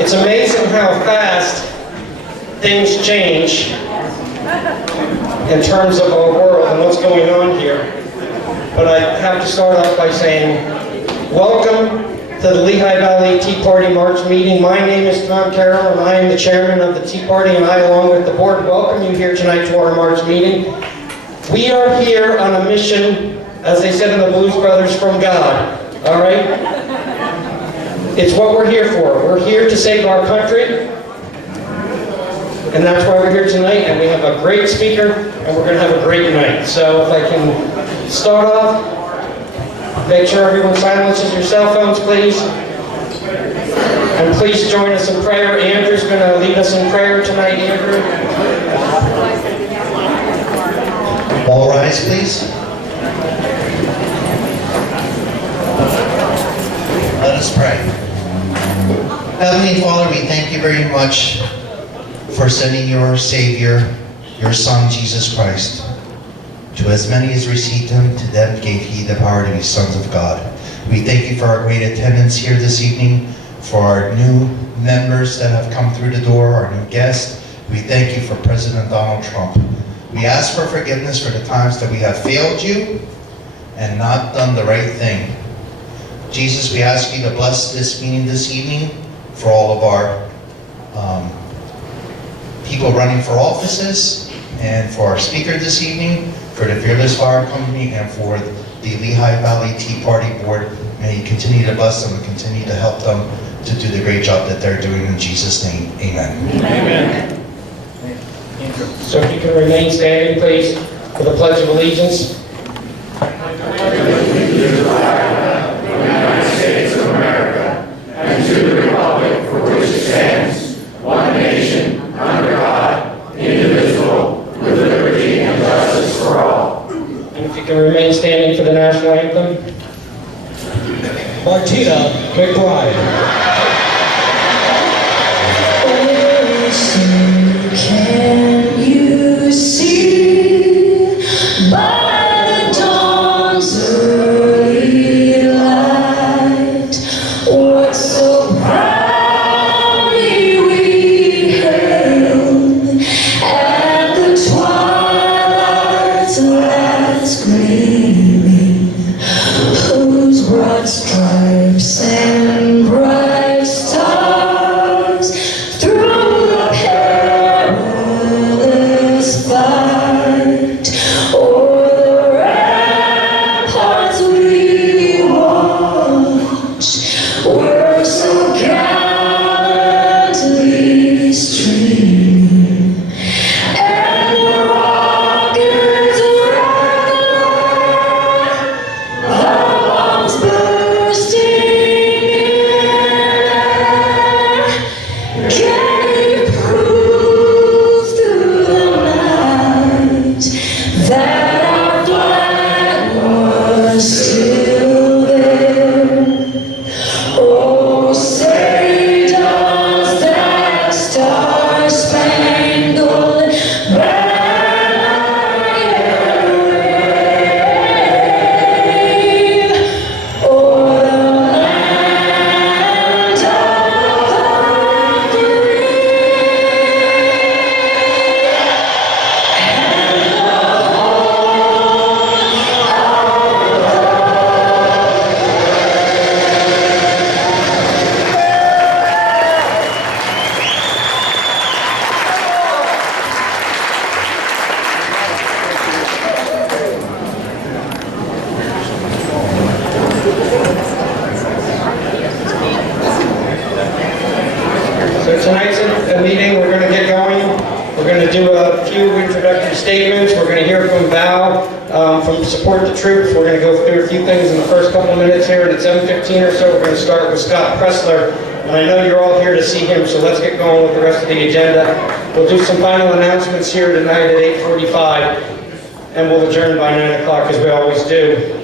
It's amazing how fast things change in terms of our world and what's going on here. But I have to start off by saying, welcome to the Lehigh Valley Tea Party March meeting. My name is Tom Carroll, and I am the chairman of the Tea Party, and I, along with the board, welcome you here tonight to our March meeting. We are here on a mission, as they said in the Blues Brothers, from God, all right? It's what we're here for. We're here to save our country, and that's why we're here tonight, and we have a great speaker, and we're going to have a great night. So if I can start off, make sure everyone silences your cell phones, please. And please join us in prayer. Andrew's going to lead us in prayer tonight. Andrew. All rise, please. Let us pray. Heavenly Father, we thank you very much for sending your Savior, your Son, Jesus Christ. To as many as received him, to them gave he the power to be sons of God. We thank you for our great attendance here this evening, for our new members that have come through the door, our new guests. We thank you for President Donald Trump. We ask for forgiveness for the times that we have failed you and not done the right thing. Jesus, we ask you to bless this meeting this evening for all of our people running for offices, and for our speaker this evening, for the Fearless Fire Company, and for the Lehigh Valley Tea Party Board. May you continue to bless them and continue to help them to do the great job that they're doing in Jesus' name. Amen. Amen. So if you can remain standing, please, for the Pledge of Allegiance. United States of America, and to the republic for which it stands, one nation, under God, indivisible, with liberty and justice for all. And if you can remain standing for the national anthem. Martina McBride. Can you see by the dawn's early light what so proudly we hailed at the twilight's last gleaming, whose broad stripes and bright stars through the perilous fight o'er the ramparts we watch were so gallantly streaming, and the rockets rattled, the bombs bursting in, gave proof through the night that our flag was still there. Oh, say does that star-spangled banner yet wave o'er the land of the So tonight's a meeting, we're going to get going. We're going to do a few introductory statements. We're going to hear from Val from Support the Troops. We're going to go through a few things in the first couple of minutes here, and at 7:15 or so, we're going to start with Scott Presler. And I know you're all here to see him, so let's get going with the rest of the agenda. We'll do some final announcements here tonight at 8:45, and we'll adjourn by 9 o'clock as we always do.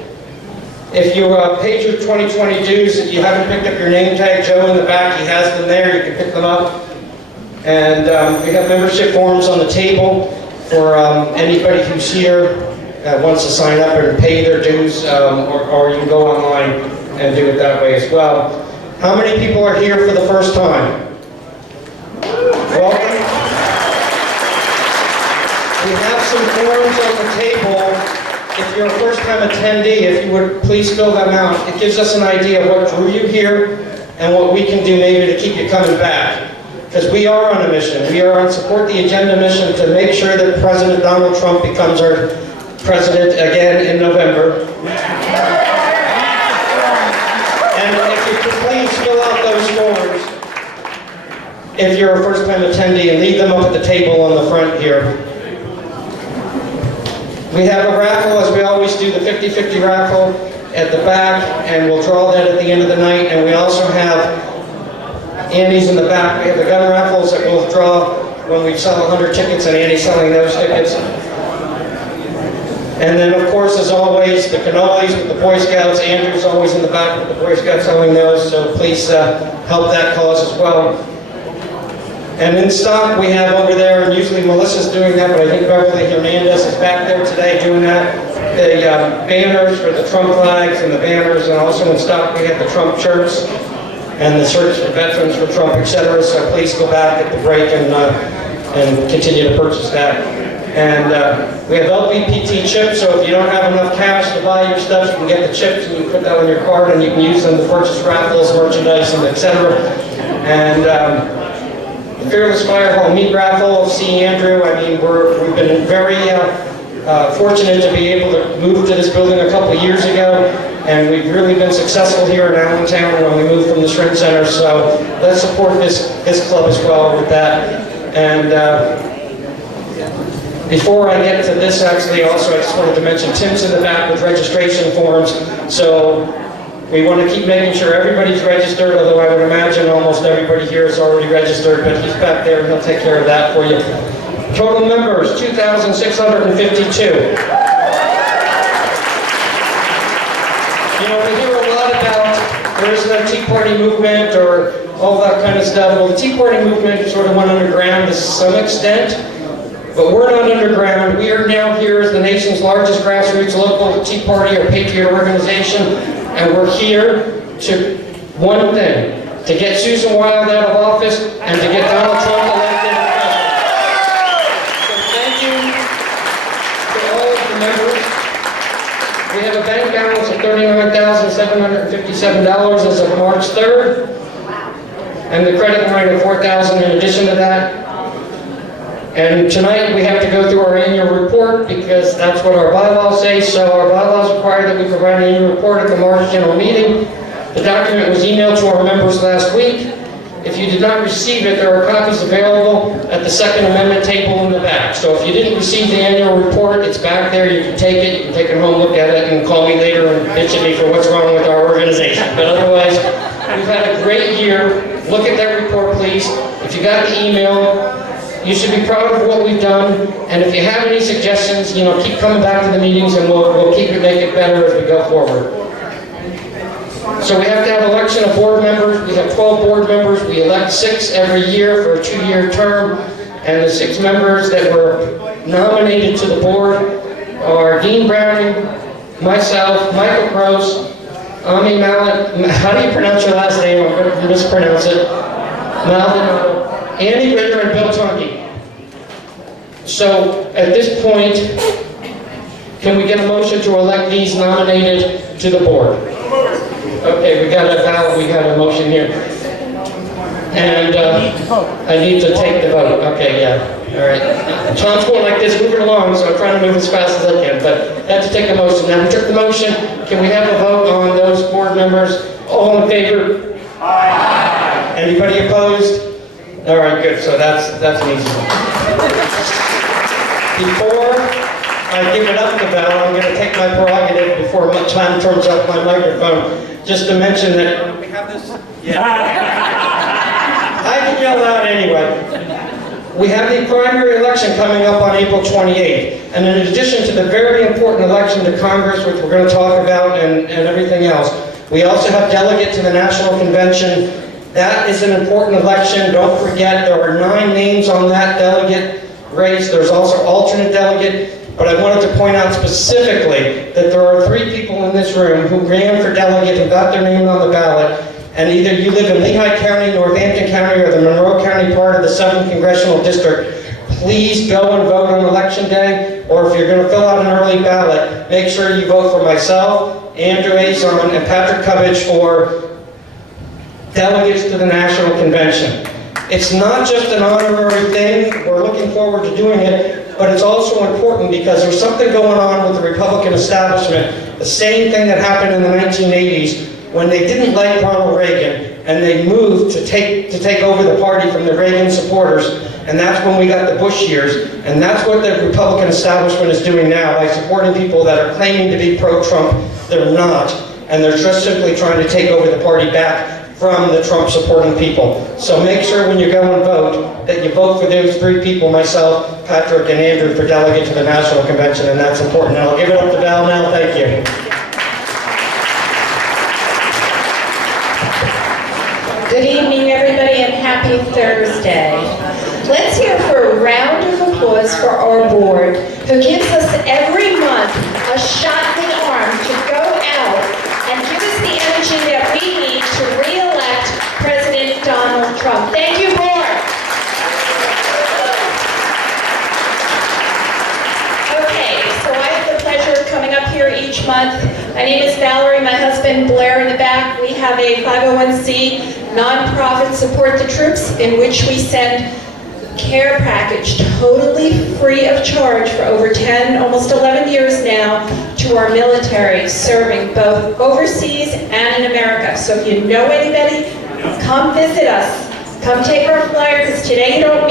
If you paid your 2020 dues, if you haven't picked up your name tag, Joe in the back, he has them there. You can pick them up. And we have membership forms on the table for anybody who's here that wants to sign up and pay their dues, or you can go online and do it that way as well. How many people are here for the first time? some forms on the table. If you're a first-time attendee, if you would please fill them out. It gives us an idea of what drew you here and what we can do maybe to keep you coming back. Because we are on a mission. We are on Support the Agenda mission to make sure that President Donald Trump becomes our president again in November. And if you could please fill out those forms, if you're a first-time attendee, and leave them up at the table on the front here. We have a raffle, as we always do, the 50-50 raffle at the back, and we'll draw that at the end of the night. And we also have Andy's in the back. We have the gun raffles that we'll draw when we sell 100 tickets, and Andy's selling those tickets. And then, of course, as always, the cannolis with the Boy Scouts. Andrew's always in the back with the Boy Scouts selling those, so please help that cause as well. And in stock we have over there, and usually Melissa's doing that, but I think Beverly Hernandez is back there today doing that. The banners for the Trump flags and the banners, and also in stock we have the Trump shirts and the shirts for veterans for Trump, etc. So please go back at the break and continue to purchase that. And we have LVTP chips, so if you don't have enough cash to buy your stuff, you can get the chips and you can put that on your card and you can use them to purchase raffles, merchandise, and etc. And Fearless Fire Hall Meat Raffle, see Andrew. I mean, we've been very fortunate to be able to move to this building a couple of years ago, and we've really been successful here in Allentown when we moved from the Shrimp Center. So let's support this club as well with that. And before I get to this, actually, also I just wanted to mention Tim's in the back with registration forms. So we want to keep making sure everybody's registered, although I would imagine almost everybody here is already registered, but he's back there and he'll take care of that for you. Total members, 2,652. You know, we hear a lot about there isn't a Tea Party movement or all that kind of stuff. Well, the Tea Party movement sort of went underground to some extent, but we're not underground. We are now here as the nation's largest grassroots local Tea Party or Patriot organization. And we're here to, one thing, to get Susan Wild out of office and to get Donald Trump elected president. So thank you to all of the members. We have a bank balance of $39,757 as of March 3rd. And the credit line of $4,000 in addition to that. And tonight we have to go through our annual report because that's what our bylaws say. So our bylaws require that we provide an annual report at the March general meeting. The document was emailed to our members last week. If you did not receive it, there are copies available at the Second Amendment table in the back. So if you didn't receive the annual report, it's back there. You can take it. You can take it home, look at it, and call me later and bitch at me for what's wrong with our organization. But otherwise, we've had a great year. Look at that report, please. If you got the email, you should be proud of what we've done, and if you have any suggestions, you know, keep coming back to the meetings and we'll keep it, make it better as we go forward. So we have to have election of board members. We have 12 board members. We elect 6 every year for a 2-year term, and the 6 members that were nominated to the board are Dean Browning, myself, Michael Gross, Ami Malik, how do you pronounce your last name? I'm going to mispronounce it. Maldonado, Andy Ritter, and Bill Tunke. So at this point, can we get a motion to elect these nominated to the board? Okay, we got a ballot, we got a motion here. And I need to take the vote. Okay, yeah, all right. Tom's going like this, moving along, so I'm trying to move as fast as I can, but I have to take a motion. Now we took the motion. Can we have a vote on those board members? All in favor? Aye. Anybody opposed? All right, good. So that's an easy one. Before I give it up to Val, I'm going to take my prerogative before time turns off my microphone, just to mention that we have this. Yeah. I can yell out anyway. We have the primary election coming up on April 28th, and in addition to the very important election to Congress, which we're going to talk about, and everything else, we also have delegate to the National Convention. That is an important election. Don't forget, there are 9 names on that delegate race. There's also alternate delegate. But I wanted to point out specifically that there are 3 people in this room who ran for delegate and got their name on the ballot. And either you live in Lehigh County, Northampton County, or the Monroe County part of the 7th Congressional District. Please go and vote on Election Day. or if you're going to fill out an early ballot, make sure you vote for myself, Andrew Azon, and Patrick Covich for delegates to the National Convention. It's not just an honorary thing, we're looking forward to doing it, but it's also important because there's something going on with the Republican establishment, the same thing that happened in the 1980s when they didn't like Ronald Reagan and they moved to take over the party from the Reagan supporters, and that's when we got the Bush years, and that's what the Republican establishment is doing now by supporting people that are claiming to be pro-Trump. They're not, and they're just simply trying to take over the party back from the Trump-supporting people. So make sure when you go and vote that you vote for those three people, myself, Patrick, and Andrew, for delegate to the National Convention, and that's important. And I'll give it up to Val now. Thank you. Good evening, everybody, and happy Thursday. Let's hear for a round of applause for our board, who gives us every month a shot in the arm to go out and give us the energy that we need to re-elect President Donald Trump. Thank you, board. Okay, so I have the pleasure of coming up here each month. My name is Valerie, my husband Blair in the back. We have a 501c nonprofit Support the Troops, in which we send care package totally free of charge for over 10, almost 11 years now to our military serving both overseas and in America. So if you know anybody, come visit us. Come take our flyer, because today you don't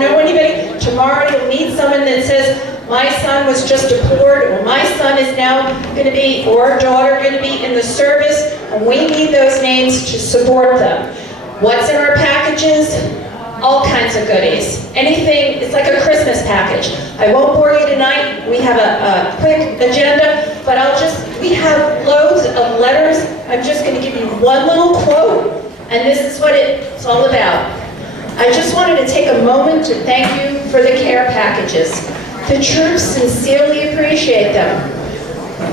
know anybody. Tomorrow you'll meet someone that says, my son was just deployed, or my son is now going to be, or daughter going to be in the service, and we need those names to support them. What's in our packages? All kinds of goodies. Anything, it's like a Christmas package. I won't bore you tonight. We have a quick agenda, but we have loads of letters. I'm just going to give you one little quote, and this is what it's all about. I just wanted to take a moment to thank you for the care packages. The troops sincerely appreciate them.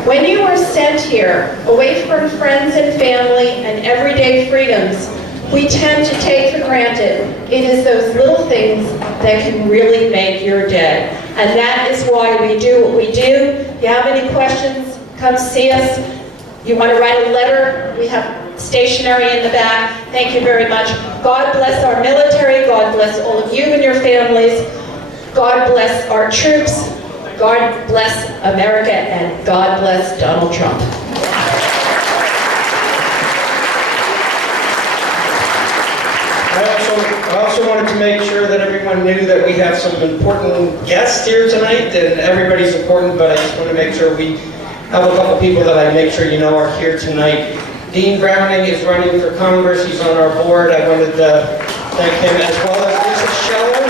When you are sent here, away from friends and family and everyday freedoms, we tend to take for granted. It is those little things that can really make your day. And that is why we do what we do. If you have any questions, come see us. You want to write a letter, we have stationery in the back. Thank you very much. God bless our military. God bless all of you and your families. God bless our troops. God bless America, and God bless Donald Trump. I also wanted to make sure that everyone knew that we have some important guests here tonight, and everybody's important, but I just want to make sure we have a couple people that I make sure you know are here tonight. Dean Browning is running for Congress. He's on our board. I wanted to thank him, as well as Lisa Scheller.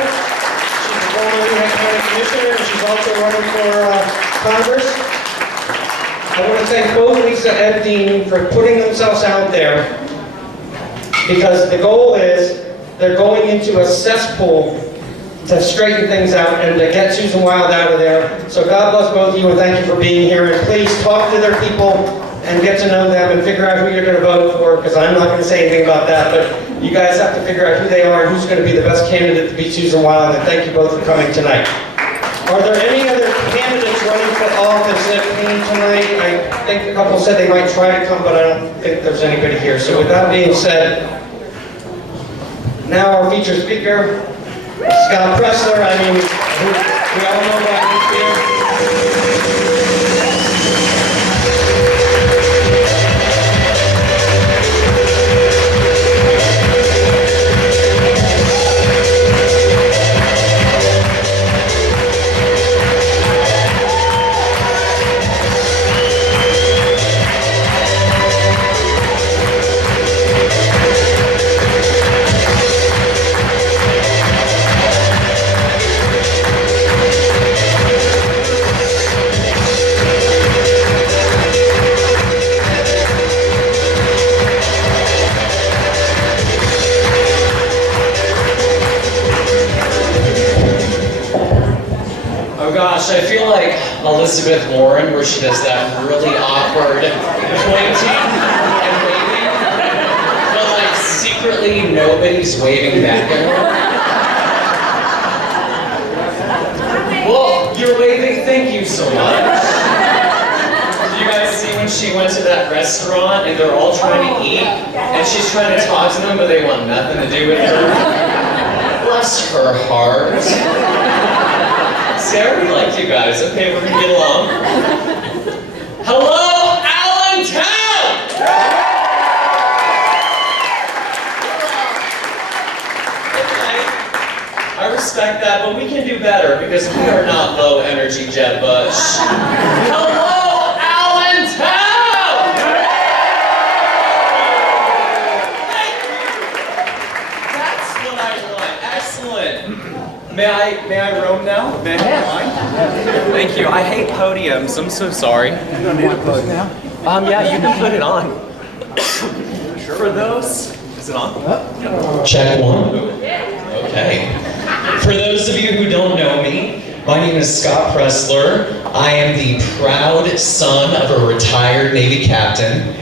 She's a former New York County Commissioner, and she's also running for Congress. I want to thank both Lisa and Dean for putting themselves out there, because the goal is they're going into a cesspool to straighten things out and to get Susan Wild out of there. So God bless both of you, and thank you for being here. And please talk to their people and get to know them and figure out who you're going to vote for, because I'm not going to say anything about that, but you guys have to figure out who they are and who's going to be the best candidate to beat Susan Wild. And thank you both for coming tonight. Are there any other candidates running for office that came tonight? I think a couple said they might try to come, but I don't think there's anybody here. So with that being said, now our featured speaker, Scott Presler. I mean, we all know about him here. I feel like Elizabeth Warren, where she does that really awkward pointing and waving, but like secretly nobody's waving back at her. Well, you're waving so much. Did you guys see when she went to that restaurant and they're all trying to eat and she's trying to talk to them but they want nothing to do with her? Bless her heart. See, I already like you guys. Okay, we're gonna get along. Hello, Allentown! I respect that, but we can do better because we are not low energy Jeb Bush. Hello, Allentown! Thank you. That's what I want. Excellent. May I roam now? May I have mine? Thank you. I hate podiums. I'm so sorry. You don't need a podium now. Yeah, you can put it on. For those, is it on? Check one. Okay. For those of you who don't know me, my name is Scott Presler. I am the proud son of a retired Navy captain.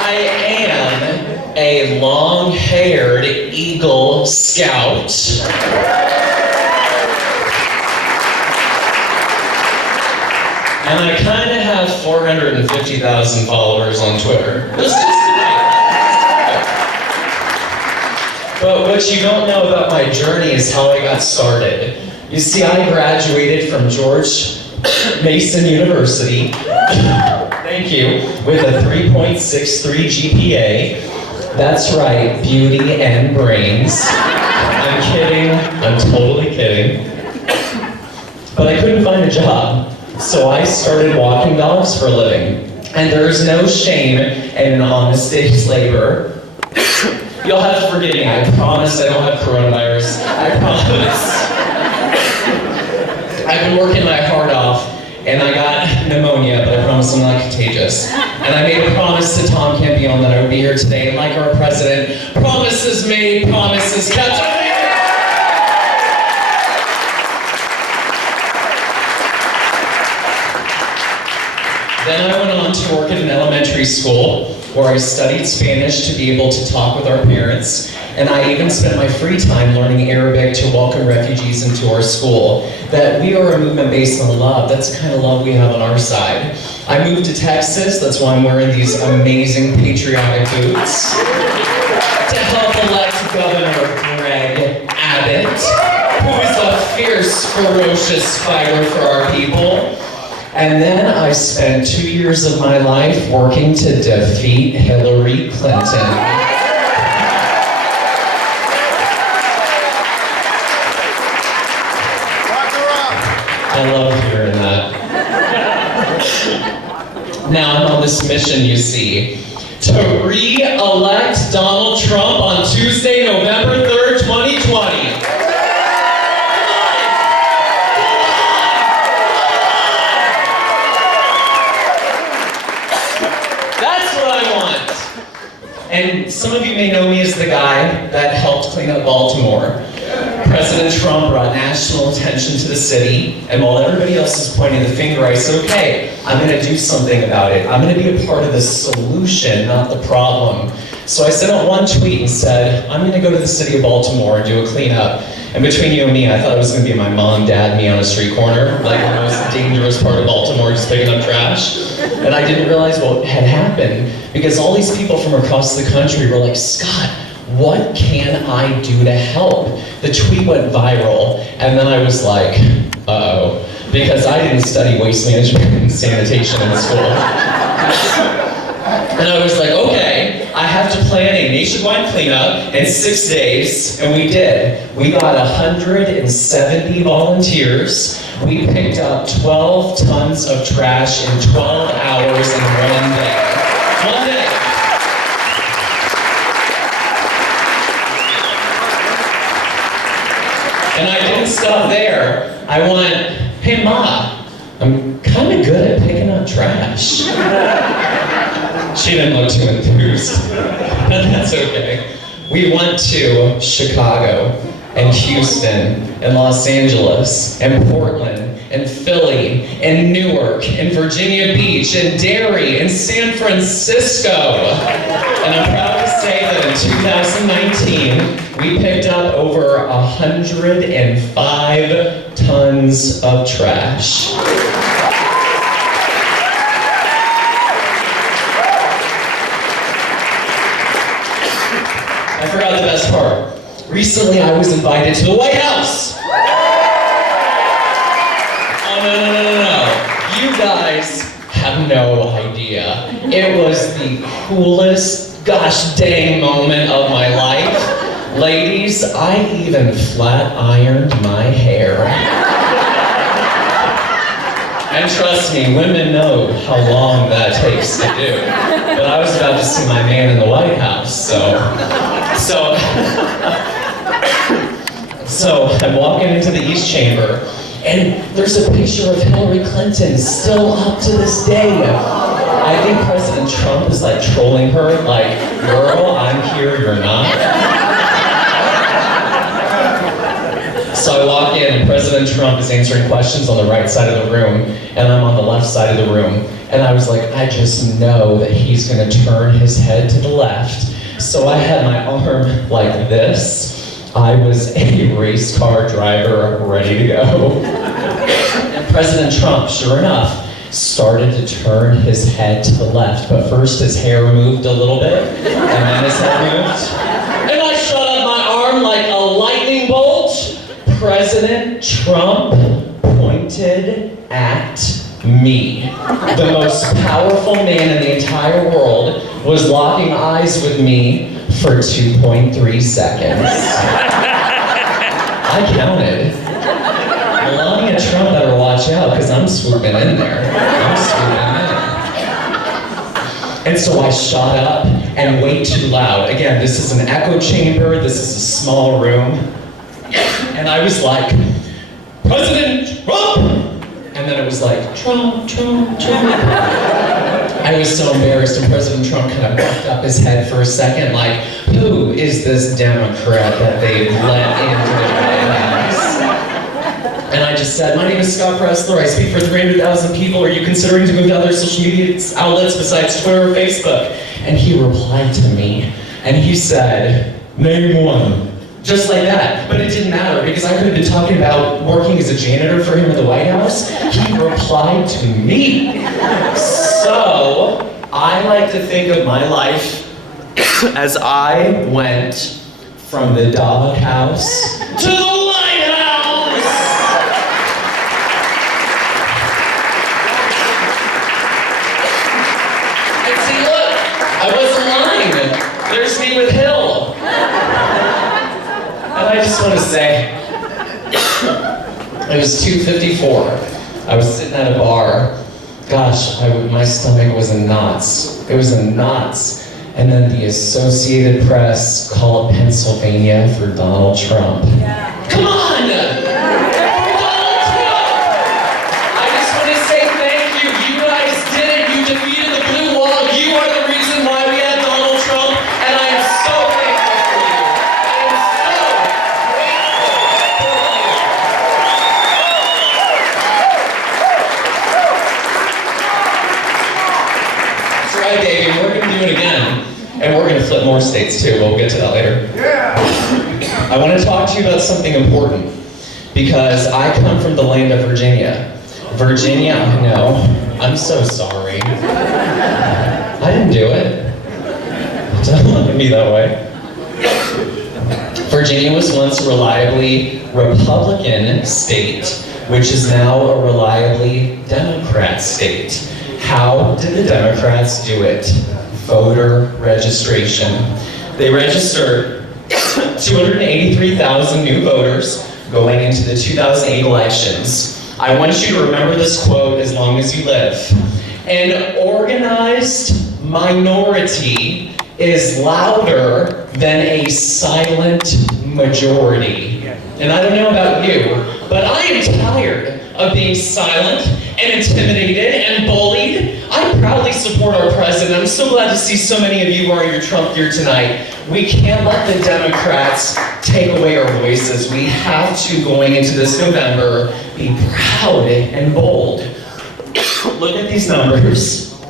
I am a long-haired Eagle Scout. And I kind of have 450,000 followers on Twitter. But what you don't know about my journey is how I got started. You see, I graduated from George Mason University, thank you, with a 3.63 GPA. That's right, beauty and brains. I'm kidding, I'm totally kidding. But I couldn't find a job. So I started walking dogs for a living. And there's no shame in an honest day's labor. You'll have to forgive me, I promise I don't have coronavirus. I promise. I've been working my heart off, and I got pneumonia, but I promise I'm not contagious. And I made a promise to Tom Campion that I would be here today, and like our president, promises made, promises kept. Then I went on to work at an elementary school where I studied Spanish to be able to talk with our parents, and I even spent my free time learning Arabic to welcome refugees into our school. That we are a movement based on love. That's the kind of love we have on our side. I moved to Texas, that's why I'm wearing these amazing patriotic boots, to help elect Governor Greg Abbott, who is a fierce, ferocious fighter for our people. And then I spent 2 years of my life working to defeat Hillary Clinton. I love hearing that. Now I'm on this mission, you see, to re-elect Donald Trump on Tuesday, November 3rd, 2020. And some of you may know me as the guy that helped clean up Baltimore. President Trump brought national attention to the city, and while everybody else is pointing the finger, I said, okay, I'm gonna do something about it. I'm gonna be a part of the solution, not the problem. So I sent out one tweet and said, I'm gonna go to the city of Baltimore and do a cleanup. And between you and me, I thought it was gonna be my mom, dad, me on a street corner, like the most dangerous part of Baltimore, just picking up trash. And I didn't realize what had happened, because all these people from across the country were like, Scott, what can I do to help? The tweet went viral, and then I was like, uh-oh, because I didn't study waste management and sanitation in school. And I was like, okay, I have to plan a nationwide cleanup in 6 days, and we did. We got 170 volunteers. We picked up 12 tons of trash in 12 hours in 1 day. 1 day. And I didn't stop there. I went, hey Ma, I'm kind of good at picking up trash. She didn't look too enthused, but that's okay. We went to Chicago and Houston and Los Angeles and Portland and Philly, and Newark, and Virginia Beach, and Derry, and San Francisco. And I'm proud to say that in 2019, we picked up over 105 tons of trash. I forgot the best part. Recently, I was invited to the White House. Oh, no. You guys have no idea. It was the coolest gosh dang moment of my life. Ladies, I even flat ironed my hair. And trust me, women know how long that takes to do. But I was about to see my man in the White House, so I'm walking into the East Chamber, and there's a picture of Hillary Clinton still up to this day. I think President Trump is like trolling her, like, girl, I'm here, you're not. So I walk in, and President Trump is answering questions on the right side of the room, and I'm on the left side of the room. And I was like, I just know that he's gonna turn his head to the left. So I had my arm like this. I was a race car driver ready to go. And President Trump, sure enough, started to turn his head to the left. But first his hair moved a little bit, and then his head moved. And I shot up my arm like a lightning bolt. President Trump pointed at me. The most powerful man in the entire world was locking eyes with me for 2.3 seconds. I counted. Melania Trump better watch out, because I'm swooping in there. And so I shot up, and way too loud. Again, this is an echo chamber, this is a small room. And I was like, President Trump! And then it was like, Trump, Trump, Trump. I was so embarrassed, and President Trump kind of bucked up his head for a second, like, who is this Democrat that they've let into the White House? And I just said, my name is Scott Presler, I speak for 300,000 people. Are you considering to move to other social media outlets besides Twitter or Facebook? And he replied to me, and he said, name one. Just like that. But it didn't matter, because I could have been talking about working as a janitor for him at the White House. He replied to me. So, I like to think of my life as I went from the doghouse to the White House! And see, look, I wasn't lying. There's me with Hill. And I just want to say, it was 2:54. I was sitting at a bar. Gosh, my stomach was in knots. It was in knots. And then the Associated Press called Pennsylvania for Donald Trump. Yeah. Come on! Yeah. Donald Trump! I just want to say thank you. You guys did it. You defeated the blue wall. You are the reason why we have Donald Trump. And I am so thankful for you. I am so grateful for you. That's right, Davey. We're going to do it again. And we're going to flip more states too. We'll get to that later. Yeah. I want to talk to you about something important, because I come from the land of Virginia. Virginia, I know. I'm so sorry. I didn't do it. Don't look at me that way. Virginia was once a reliably Republican state, which is now a reliably Democrat state. How did the Democrats do it? Voter registration. They registered 283,000 new voters going into the 2008 elections. I want you to remember this quote as long as you live. An organized minority is louder than a silent majority. And I don't know about you, but I am tired of being silent and intimidated and bullied. I proudly support support our president. I'm so glad to see so many of you wearing your Trump gear tonight. We can't let the Democrats take away our voices. We have to, going into this November, be proud and bold. Look at these numbers.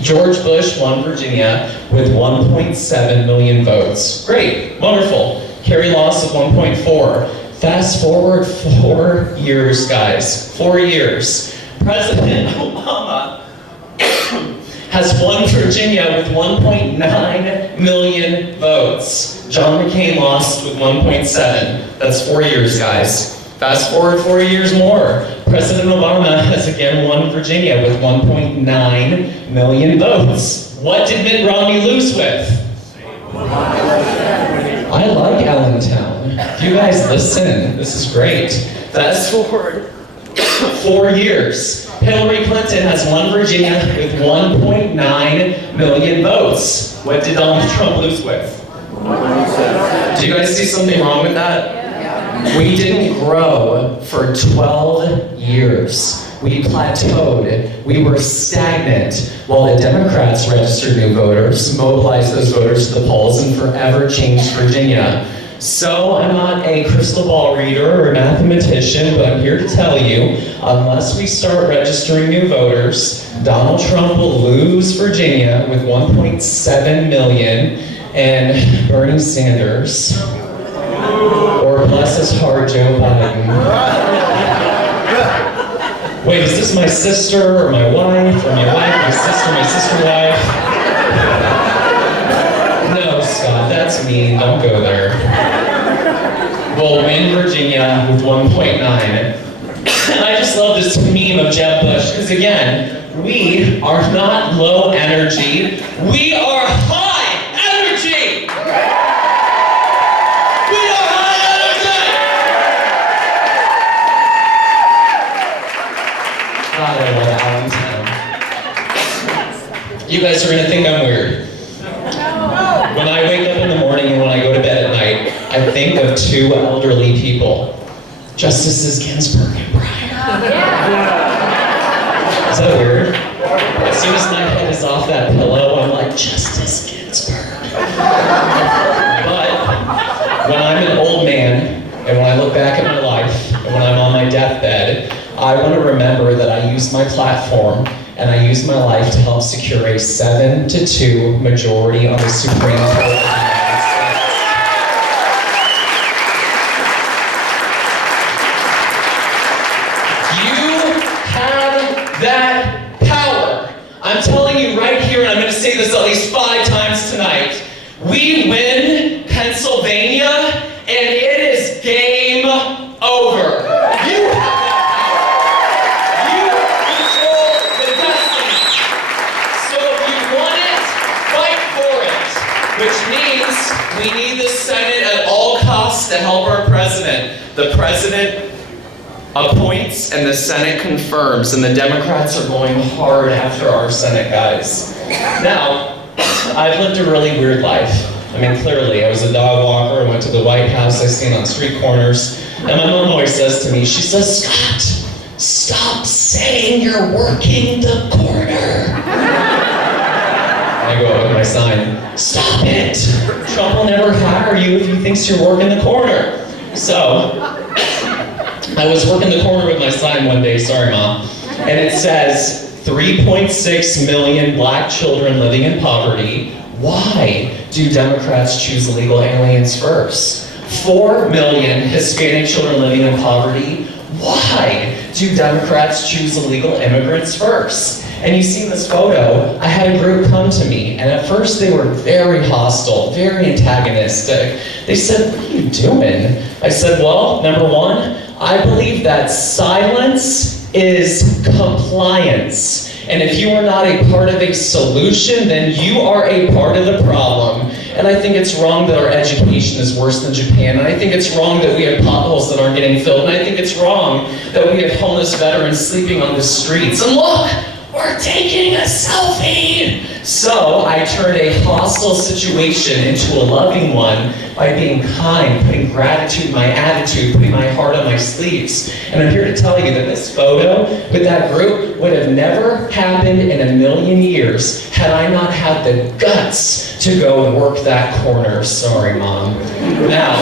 George Bush won Virginia with 1.7 million votes. Great, wonderful. Kerry lost with 1.4. Fast forward 4 years, guys. 4 years. President Obama has won Virginia with 1.9 million votes. John McCain lost with 1.7. That's 4 years, guys. Fast forward 4 years more. President Obama has again won Virginia with 1.9 million votes. What did Mitt Romney lose with? I like Allentown. You guys listen. This is great. Fast forward 4 years. Hillary Clinton has won Virginia with 1.9 million votes. What did Donald Trump lose with? Do you guys see something wrong with that? We didn't grow for 12 years. We plateaued. We were stagnant while the Democrats registered new voters, mobilized those voters to the polls, and forever changed Virginia. So I'm not a crystal ball reader or a mathematician, but I'm here to tell you, unless we start registering new voters, Donald Trump will lose Virginia with 1.7 million, and Bernie Sanders, or bless his heart, Joe Biden. Wait, is this my sister or my wife or my wife, my sister wife? No, Scott, that's mean. Don't go there. We'll win Virginia with 1.9. And I just love this meme of Jeb Bush, because again, we are not low energy. We are high energy! We are high energy! God, I love Allentown. You guys are gonna think I'm weird. When I wake up in the morning and when I go to bed at night, I think of two elderly people, Justices Ginsburg and Breyer. Is that weird? As soon as my head is off that pillow, I'm like, Justice Ginsburg. But when I'm an old man, and when I look back at my life, and when I'm on my deathbed, I want to remember that I used my platform and I used my life to help secure a 7-2 majority on the Supreme Court of the United States. You have that power. I'm telling you right here, and I'm going to say this at least 5 times tonight. We win Pennsylvania, and it is game over. You have which means we need the Senate at all costs to help our president. The president appoints and the Senate confirms, and the Democrats are going hard after our Senate guys. Now, I've lived a really weird life. I mean, clearly, I was a dog walker, I went to the White House, I stand on street corners, and my mom always says to me, she says, Scott, stop saying you're working the corner. I go up with my sign, stop it! Trump will never hire you if he thinks you're working the corner. So, I was working the corner with my sign one day, sorry Mom, and it says, 3.6 million black children living in poverty. Why do Democrats choose illegal aliens first? 4 million Hispanic children living in poverty. Why do Democrats choose illegal immigrants first? And you see in this photo, I had a group come to me, and at first they were very hostile, very antagonistic. They said, what are you doing? I said, well, number one, I believe that silence is compliance. And if you are not a part of a solution, then you are a part of the problem. And I think it's wrong that our education is worse than Japan. And I think it's wrong that we have potholes that aren't getting filled. And I think it's wrong that we have homeless veterans sleeping on the streets. And look, we're taking a selfie. So I turned a hostile situation into a loving one by being kind, putting gratitude in my attitude, putting my heart on my sleeves. And I'm here to tell you that this photo with that group would have never happened in a million years had I not had the guts to go and work that corner. Sorry, Mom. Now,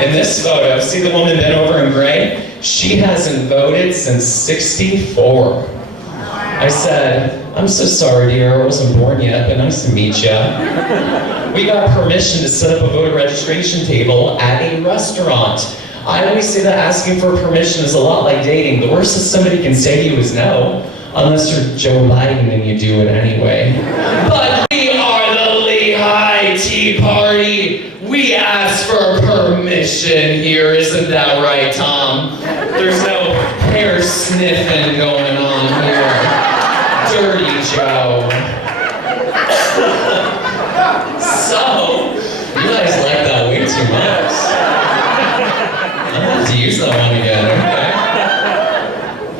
in this photo, see the woman bent over in gray? She hasn't voted since '64. I said, I'm so sorry, dear, I wasn't born yet, but nice to meet ya. We got permission to set up a voter registration table at a restaurant. I always say that asking for permission is a lot like dating. The worst that somebody can say to you is no, unless you're Joe Biden and you do it anyway. But we are the Lehigh Tea Party. We ask for permission here, isn't that right, Tom? There's no hair sniffing going on here. Dirty Joe. So, you guys like that way too much. I'm gonna have to use that one again,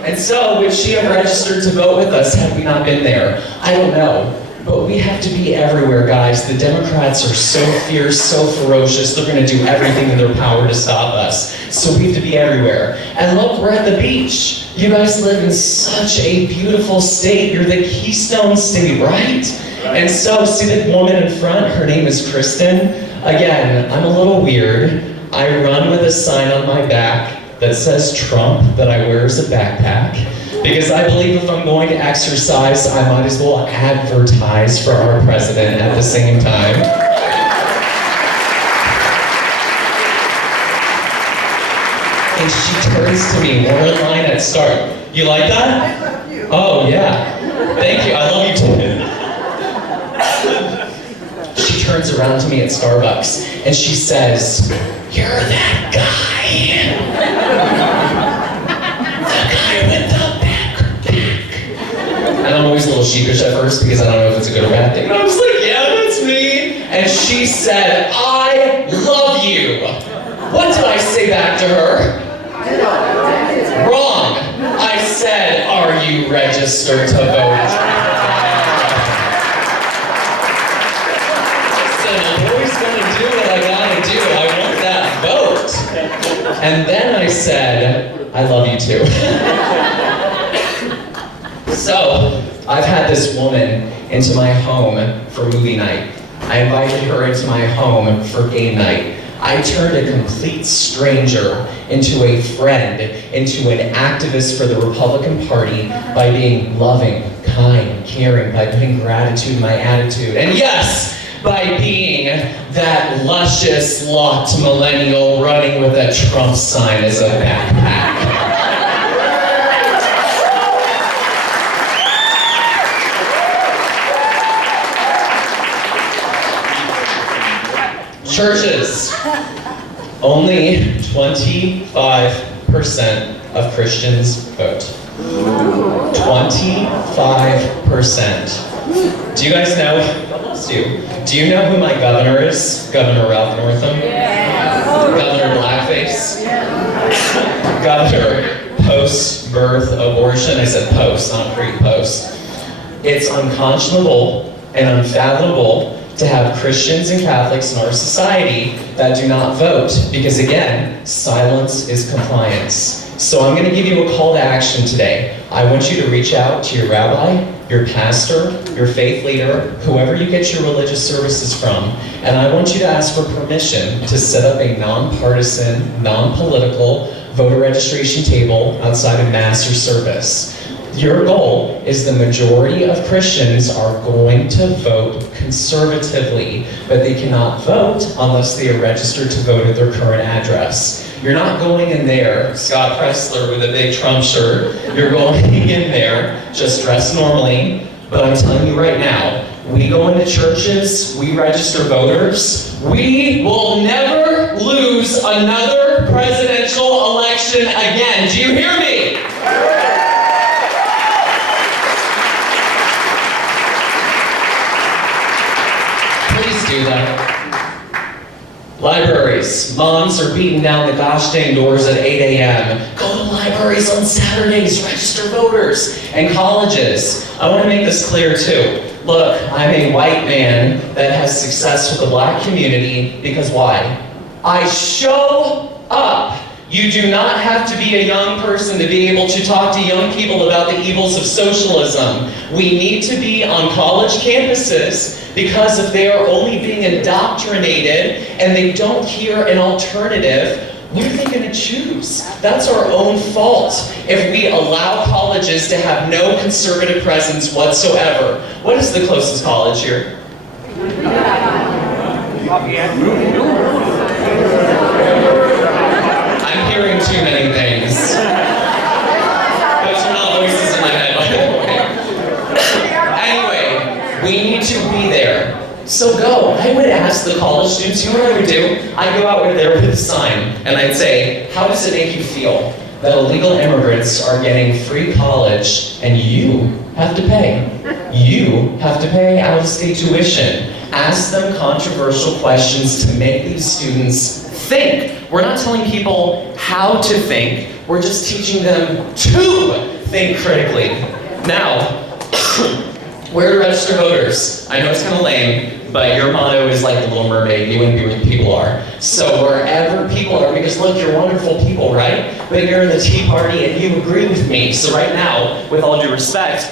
okay? And so, would she have registered to vote with us had we not been there? I don't know. But we have to be everywhere, guys. The Democrats are so fierce, so ferocious, they're gonna do everything in their power to stop us. So we have to be everywhere. And look, we're at the beach. You guys live in such a beautiful state. You're the Keystone State, right? And so, see the woman in front? Her name is Kristen. Again, I'm a little weird. I run with a sign on my back that says Trump that I wear as a backpack. Because I believe if I'm going to exercise, I might as well advertise for our president at the same time. And she turns to me, we're in line at start. You like that? I love you. Oh, yeah. Thank you, I love you too. She turns around to me at Starbucks and she says, you're that guy. The guy with the and I'm always a little sheepish at first because I don't know if it's a good or bad thing. And I was like, yeah, that's me. And she said, I love you. What did I say back to her? Wrong. I said, are you registered to vote? I said, I'm always gonna do what I gotta do. I want that vote. And then I said, I love you too. So, I've had this woman into my home for movie night. I invited her into my home for game night. I turned a complete stranger into a friend, into an activist for the Republican Party by being loving, kind, caring, by putting gratitude in my attitude. And yes, by being that luscious, locked millennial running with a Trump sign as a backpack. Churches. Only 25% of Christians vote. 25%. Do you guys know? Do you know who my governor is? Governor Ralph Northam? Yeah. Governor Blackface? Yeah. Governor post-birth abortion? I said post, not pre-post. It's unconscionable and unfathomable to have Christians and Catholics in our society that do not vote, because again, silence is compliance. So I'm going to give you a call to action today. I want you to reach out to your rabbi, your pastor, your faith leader, whoever you get your religious services from, and I want you to ask for permission to set up a nonpartisan, non-political voter registration table outside of Mass or service. Your goal is the majority of Christians are going to vote conservatively, but they cannot vote unless they are registered to vote at their current address. You're not going in there, Scott Presler with a big Trump shirt. You're going in there just dressed normally, but I'm telling you right now, we go into churches, we register voters, we will never lose another presidential election again. Do you hear me? Do that. Libraries. Moms are beating down the gosh dang doors at 8 a.m. Go to libraries on Saturdays, register voters. And colleges. I want to make this clear too. Look, I'm a white man that has success with the black community because why? I show up. You do not have to be a young person to be able to talk to young people about the evils of socialism. We need to be on college campuses because if they are only being indoctrinated and they don't hear an alternative, what are they going to choose? That's our own fault if we allow colleges to have no conservative presence whatsoever. What is the closest college here? I'm hearing too many things. Those are not voices in my head, by the way. Anyway, we need to be there. So go. I would ask the college students, you know what I would do? I'd go out there with a sign, and I'd say, how does it make you feel that illegal immigrants are getting free college and you have to pay? You have to pay out-of-state tuition. Ask them controversial questions to make these students think. We're not telling people how to think, we're just teaching them to think critically. Now, where to register voters? I know it's kind of lame, but your motto is like the Little Mermaid, you wouldn't be where the people are. So wherever people are, because look, you're wonderful people, right? But you're in the Tea Party and you agree with me. So right now, with all due respect,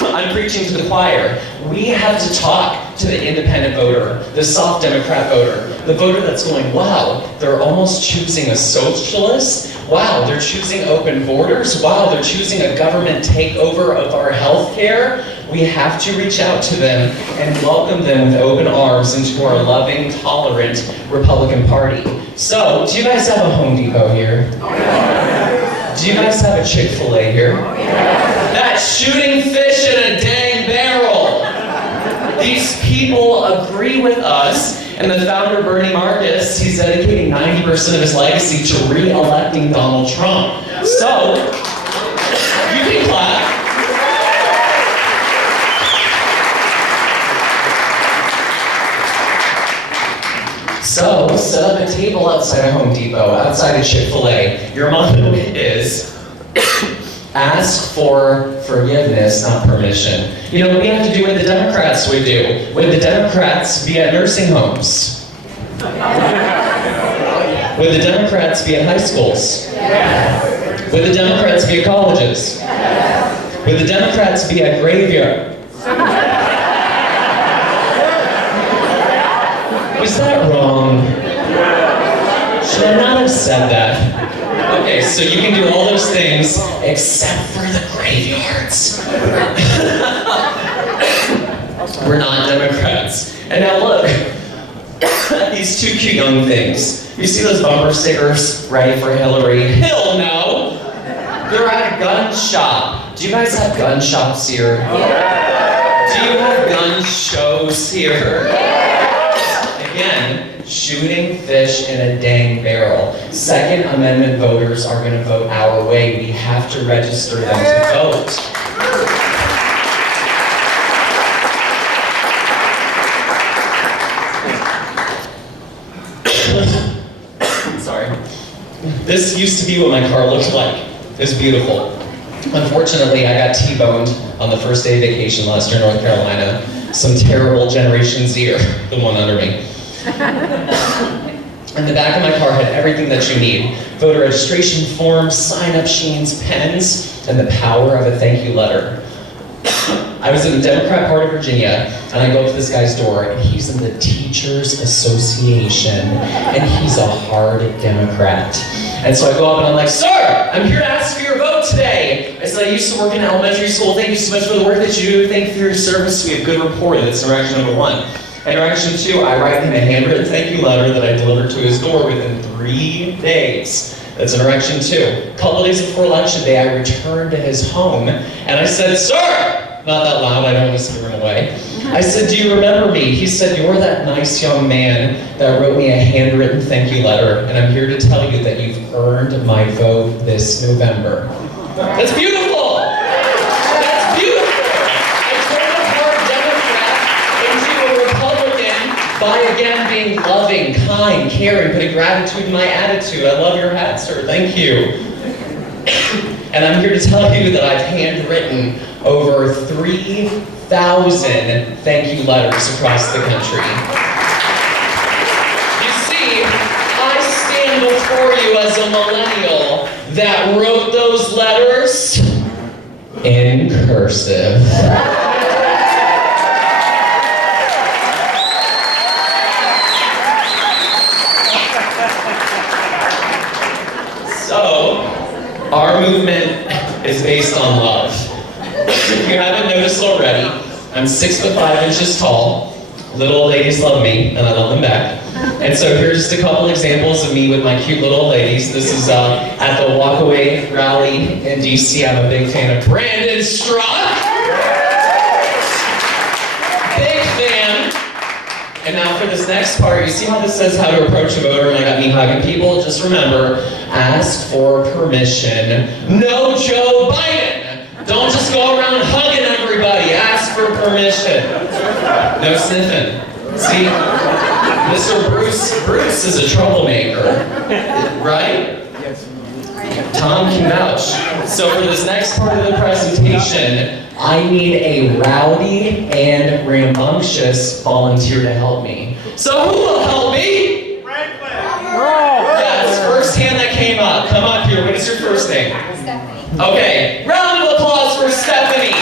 I'm preaching to the choir. We have to talk to the independent voter, the soft Democrat voter, the voter that's going, wow, they're almost choosing a socialist. Wow, they're choosing open borders. Wow, they're choosing a government takeover of our health care. We have to reach out to them and welcome them with open arms into our loving, tolerant Republican Party. So, do you guys have a Home Depot here? Do you guys have a Chick-fil-A here? That's shooting fish in a dang barrel. These people agree with us, and the founder, Bernie Marcus, he's dedicating 90% of his legacy to re-electing Donald Trump. So, you can clap. So, set up a table outside of Home Depot, outside of Chick-fil-A. Your motto is, ask for forgiveness, not permission. You know, we have to do what the Democrats would do. Would the Democrats be at nursing homes? Would the Democrats be at high schools? Would the Democrats be at colleges? Would the Democrats be at graveyard? Was that wrong? Should I not have said that? Okay, so you can do all those things except for the graveyards. We're not Democrats. And now look at these two cute young things. You see those bumper stickers ready for Hillary? Hell no! They're at a gun shop. Do you guys have gun shops here? Do you have gun shows here? Again, shooting fish in a dang barrel. Second Amendment voters are going to vote our way. We have to register them to vote. Sorry. This used to be what my car looked like. It was beautiful. Unfortunately, I got T-boned on the first day of vacation last year in North Carolina. Some terrible Generation Zer, the one under me. And the back of my car had everything that you need. Voter registration forms, sign-up sheets, pens, and the power of a thank you letter. I was in the Democrat part of Virginia, and I go up to this guy's door, and he's in the Teachers Association, and he's a hard Democrat. And so I go up and I'm like, sir, I'm here to ask for your vote today. I said, I used to work in elementary school. Thank you so much for the work that you do. Thank you for your service. We have good rapport. That's interaction number one. Interaction two, I write him a handwritten thank you letter that I delivered to his door within 3 days. That's interaction two. A couple days before election day, I returned to his home, and I said, sir! Not that loud, I don't want to scare him away. I said, do you remember me? He said, you're that nice young man that wrote me a handwritten thank you letter, and I'm here to tell you that you've earned my vote this November. That's beautiful! That's beautiful! I turned a hard Democrat into a Republican by, again, being loving, kind, caring, putting gratitude in my attitude. I love your hat, sir. Thank you. And I'm here to tell you that I've handwritten over 3,000 thank you letters across the country. You see, I stand before you as a millennial that wrote those letters in cursive. So, our movement is based on love. If you haven't noticed already, I'm 6'5" tall. Little old ladies love me, and I love them back. And so here are just a couple examples of me with my cute little old ladies. This is at the Walkaway rally in DC. I'm a big fan of Brandon Strzok. Big fan. And now for this next part, you see how this says how to approach a voter, and I got me hugging people? Just remember, ask for permission. No Joe Biden! Don't just go around hugging everybody, ask for permission. No sniffing. See, Mr. Bruce is a troublemaker, right? Tom can vouch. So for this next part of the presentation, I need a rowdy and rambunctious volunteer to help me. So who will help me? Franklin! Yes, first hand that came up. Come up here. What is your first name? Stephanie. Okay, round of applause for Stephanie.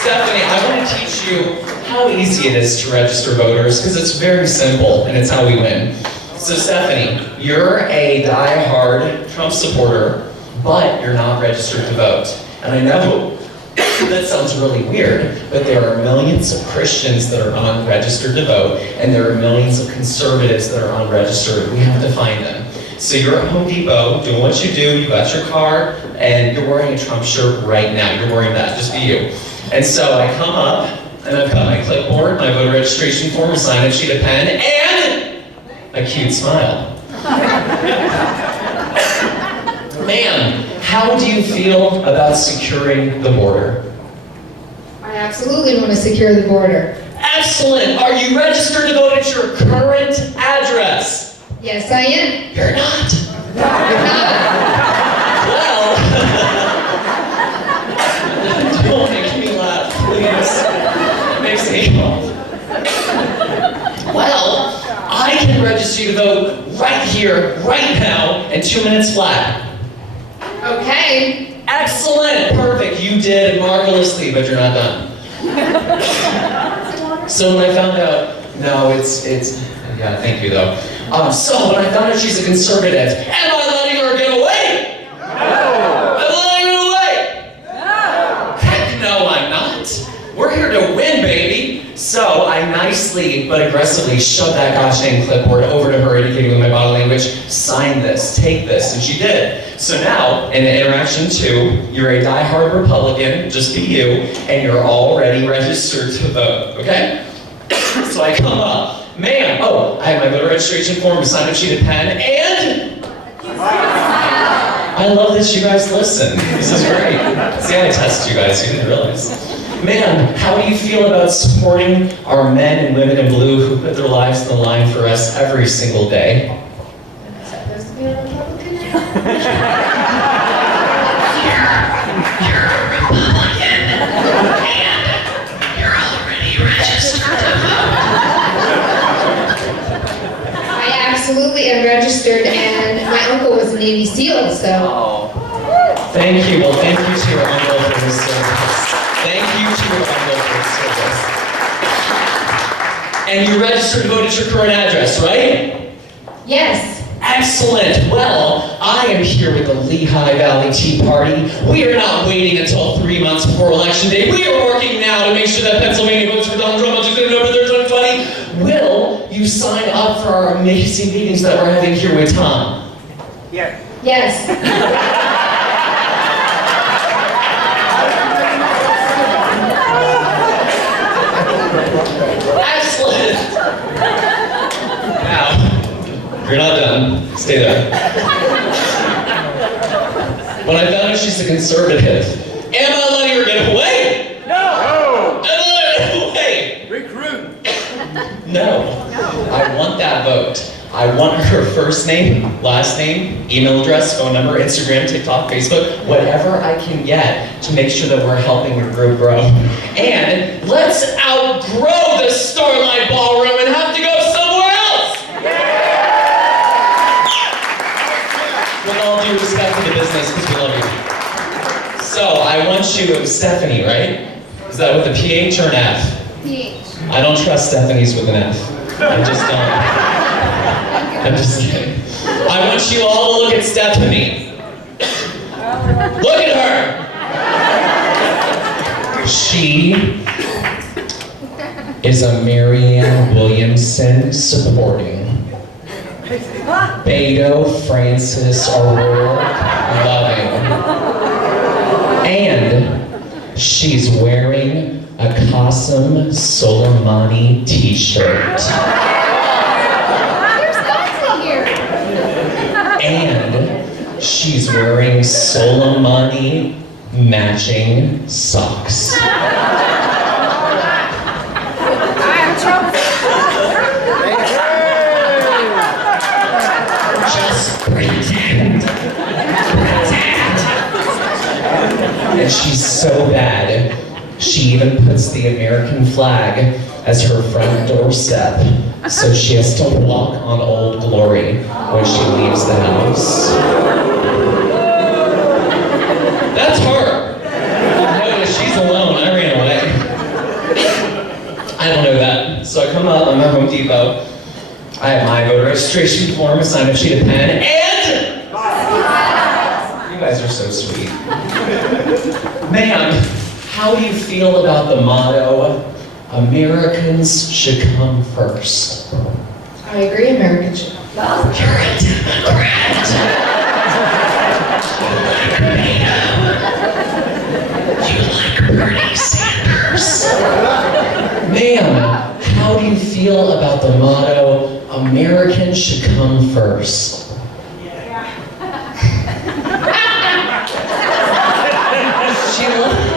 Stephanie, I want to teach you how easy it is to register voters, because it's very simple, and it's how we win. So Stephanie, you're a die-hard Trump supporter, but you're not registered to vote. And I know that sounds really weird, but there are millions of Christians that are unregistered to vote, and there are millions of conservatives that are unregistered. We have to find them. So you're at Home Depot doing what you do, you got your car, and you're wearing a Trump shirt right now. You're wearing that, just be you. And so I come up, and I've got my clipboard, my voter registration form, a sign-up sheet, a pen, and a cute smile. Ma'am, how do you feel about securing the border? I absolutely want to secure the border. Excellent! Are you registered to vote at your current address? Yes, I am. You're not. I'm not. Well, don't make me laugh, please. It makes me laugh. Well, I can register you to vote right here, right now, in 2 minutes flat. Okay. Excellent! Perfect. You did marvelously, but you're not done. So when I found out, no, it's, yeah, thank you though. So when I found out she's a conservative, am I letting her get away? No! I'm letting her away! No! Heck no, I'm not. We're here to win, baby. So I nicely but aggressively shoved that gosh dang clipboard over to her, indicating with my body language, sign this, take this, and she did. So now, in interaction 2, you're a die-hard Republican, just be you, and you're already registered to vote, okay? So I come up, ma'am, oh, I have my voter registration form, a sign-up sheet, a pen, and I love that you guys listen. This is great. See, I test you guys, you didn't realize. Ma'am, how do you feel about supporting our men and women in blue who put their lives on the line for us every single day? Supposed to be a Republican now? You're a Republican, and you're already registered to vote. I absolutely am registered, and my uncle was a Navy SEAL, so. Thank you. Well, thank you to your uncle for his service. Thank you to your uncle for his service. And you registered to vote at your current address, right? Yes. Excellent. Well, I am here with the Lehigh Valley Tea Party. We are not waiting until 3 months before Election Day. We are working now to make sure that Pennsylvania votes for Donald Trump on Tuesday, November 3rd, 2020. Will you sign up for our amazing meetings that we're having here with Tom? Yes. Yes. Excellent. Now, you're not done. Stay there. When I found out she's a conservative, am I letting her get away? No! Am I letting her get away? Recruit! No. I want that vote. I want her first name, last name, email address, phone number, Instagram, TikTok, Facebook, whatever I can get to make sure that we're helping your group grow. And let's outgrow the Starlight Ballroom and have to go somewhere else! With all due respect to the business, because we love you. So I want you, Stephanie, right? Is that with a PH or an F? PH. I don't trust Stephanie's with an F. I just don't. I'm just kidding. I want you all to look at Stephanie. Look at her! She is a Marianne Williamson supporting, Beto Francis O'Rourke loving, and she's wearing a Qasim Soleimani t-shirt. And she's wearing Soleimani matching socks. Just pretend. And she's so bad, she even puts the American flag as her front doorstep, so she has to walk on Old Glory when she leaves the house. That's her. Notice she's alone. I ran away. I don't know that. So I come up, I'm at Home Depot. I have my voter registration form, a sign-up sheet of pen, and you guys are so sweet. Ma'am, how do you feel about the motto, Americans should come first? I agree, Americans should. You're a Democrat. You like Bernie Sanders. Ma'am, how do you feel about the motto, Americans should come first? She laughed.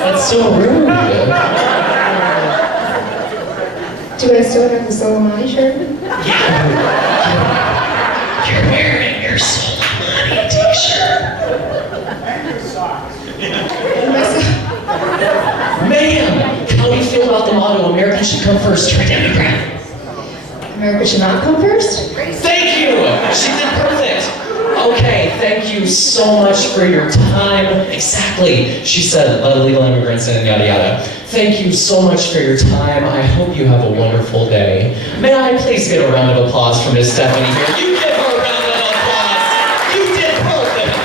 That's so rude. Do I still have the Soleimani shirt? You're wearing your Soleimani t-shirt. Ma'am, how do you feel about the motto, Americans should come first? You're a Democrat. America should not come first? Thank you! She did perfect. Okay, thank you so much for your time. Exactly. She said illegal immigrants and yada yada. Thank you so much for your time. I hope you have a wonderful day. May I please get a round of applause for Miss Stephanie here? You give her a round of applause. You did perfect.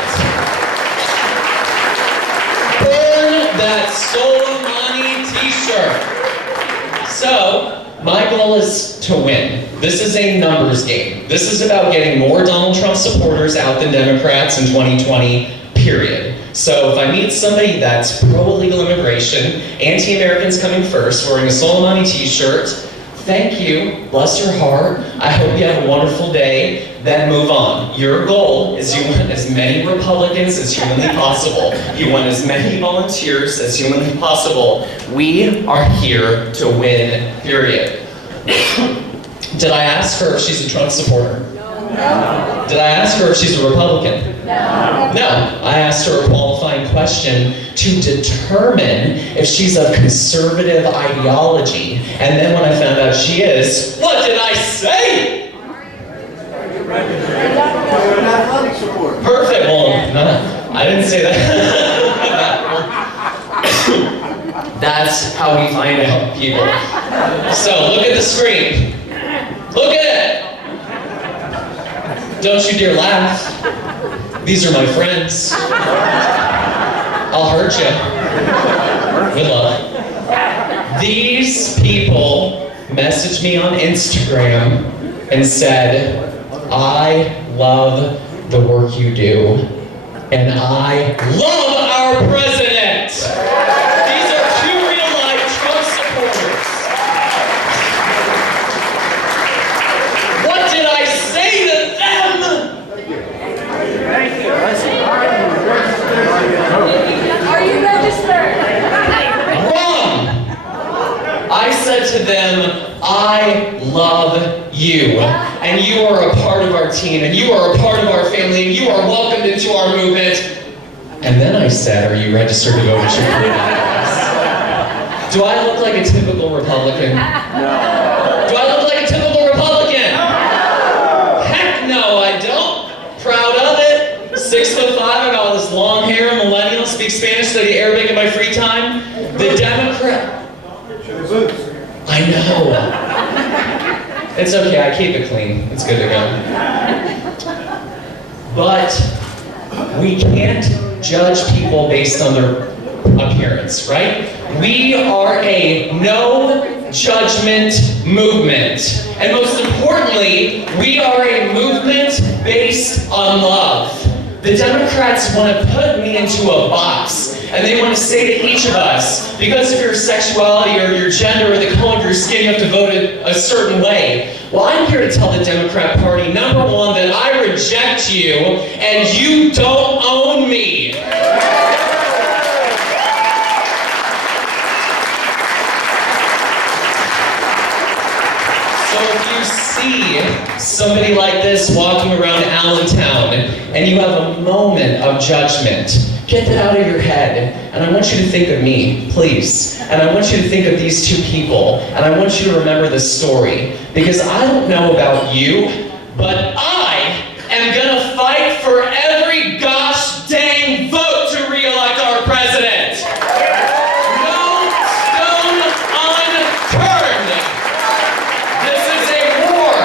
Burn that Soleimani t-shirt. So, my goal is to win. This is a numbers game. This is about getting more Donald Trump supporters out than Democrats in 2020, period. So if I meet somebody that's pro-illegal immigration, anti-Americans coming first, wearing a Soleimani t-shirt, thank you, bless your heart, I hope you have a wonderful day, then move on. Your goal is you want as many Republicans as humanly possible. You want as many volunteers as humanly possible. We are here to win, period. Did I ask her if she's a Trump supporter? No. Did I ask her if she's a Republican? No. No. I asked her a qualifying question to determine if she's of conservative ideology. And then when I found out she is, what did I say? Perfect. Well, no, I didn't say that. That's how we find out, people. So look at the screen. Look at it. Don't you dare laugh. These are my friends. I'll hurt you. Good luck. These people messaged me on Instagram and said, I love the work you do, and I love our president. These are two real-life Trump supporters. What did I say to them? Are you registered? Wrong! I said to them, I love our team, and you are a part of our family, and you are welcomed into our movement. And then I said, are you registered to vote at your polling address? Do I look like a typical Republican? No. Do I look like a typical Republican? No. Heck no, I don't. Proud of it. 6'5", I got this long hair, millennial, speak Spanish, study Arabic in my free time. The Democrat. I know. It's okay, I keep it clean. It's good to go. But we can't judge people based on their appearance, right? We are a no judgment movement. And most importantly, we are a movement based on love. The Democrats want to put me into a box, and they want to say to each of us, because of your sexuality or your gender or the color of your skin, you have to vote a certain way. Well, I'm here to tell the Democrat Party, number one, that I reject you, and you don't own me. So if you see somebody like this walking around Allentown, and you have a moment of judgment, get that out of your head. And I want you to think of me, please. And I want you to think of these two people. And I want you to remember this story. Because I don't know about you, but I am gonna fight for every gosh dang vote to re-elect our president. No stone unturned. This is a war.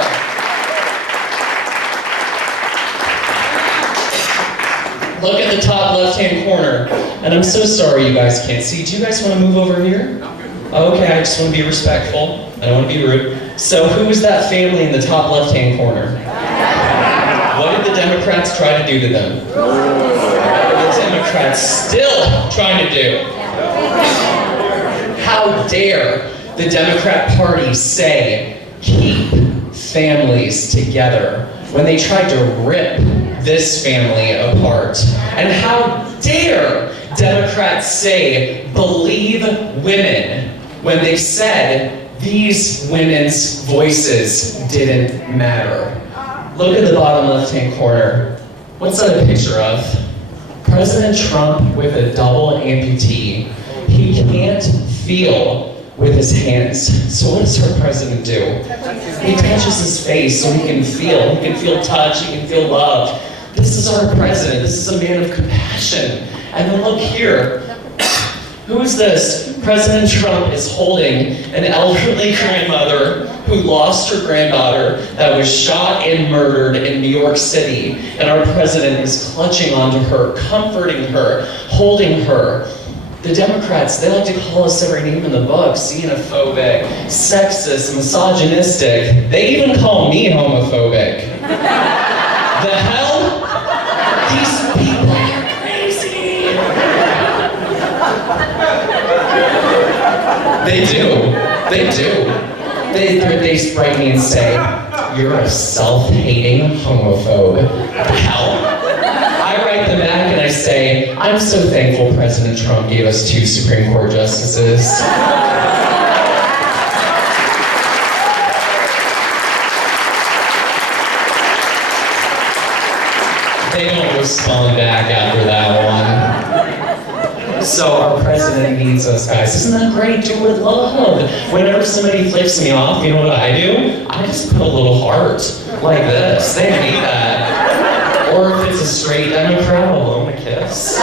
Look at the top left-hand corner. And I'm so sorry you guys can't see. Do you guys want to move over here? Okay, I just want to be respectful. I don't want to be rude. So who is that family in the top left-hand corner? What did the Democrats try to do to them? What are the Democrats still trying to do? How dare the Democrat Party say, keep families together, when they tried to rip this family apart? And how dare Democrats say, believe women, when they said these women's voices didn't matter? Look at the bottom left-hand corner. What's that a picture of? President Trump with a double amputee. He can't feel with his hands. So what does our president do? He touches his face so he can feel. He can feel touch, he can feel love. This is our president. This is a man of compassion. And then look here. Who is this? President Trump is holding an elderly grandmother who lost her granddaughter that was shot and murdered in New York City. And our president is clutching onto her, comforting her, holding her. The Democrats, they like to call us every name in the book: xenophobic, sexist, misogynistic. They even call me homophobic. The hell? These people are crazy. They do. They spray me and say, you're a self-hating homophobe. What the hell? I write them back and I say, I'm so thankful President Trump gave us 2 Supreme Court justices. They don't respond back after that one. So our president needs us, guys. Isn't that great? Do it with love. Whenever somebody flips me off, you know what I do? I just put a little heart like this. They need that. Or if it's a straight Democrat, I'll blow them a kiss.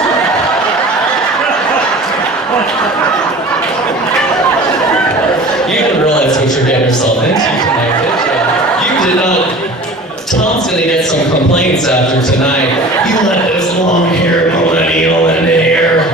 You didn't realize what you're getting yourself into tonight, did you? You did not. Tom's gonna get some complaints after tonight. You let this long-haired millennial in here.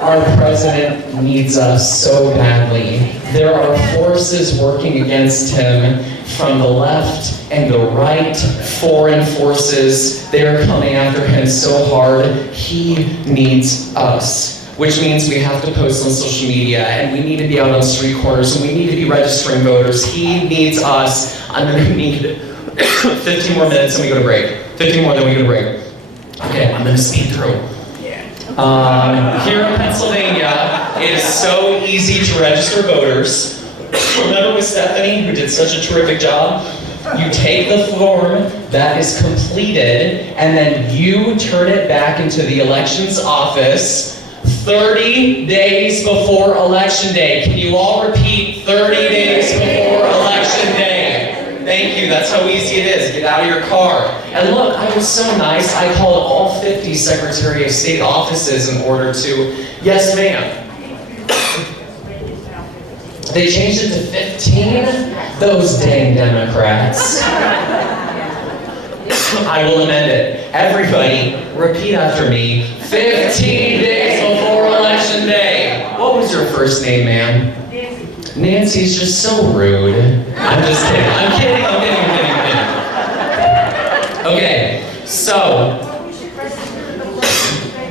Our president needs us so badly. There are forces working against him from the left and the right, foreign forces. They're coming after him so hard. He needs us, which means we have to post on social media, and we need to be out on street corners, and we need to be registering voters. He needs us. I'm going to need 15 more minutes and we go to break. 15 more, then we go to break. Okay, I'm going to speed through. Here in Pennsylvania, it is so easy to register voters. Remember with Stephanie, who did such a terrific job? You take the form that is completed, and then you turn it back into the elections office 30 days before Election Day. Can you all repeat 30 days before Election Day? Thank you, that's how easy it is. Get out of your car. And look, I was so nice, I called all 50 Secretary of State offices in order to, yes ma'am. They changed it to 15? Those dang Democrats. I will amend it. Everybody, repeat after me. 15 days before Election Day. What was your first name, ma'am? Nancy's just so rude. I'm just kidding. I'm kidding. Okay, so,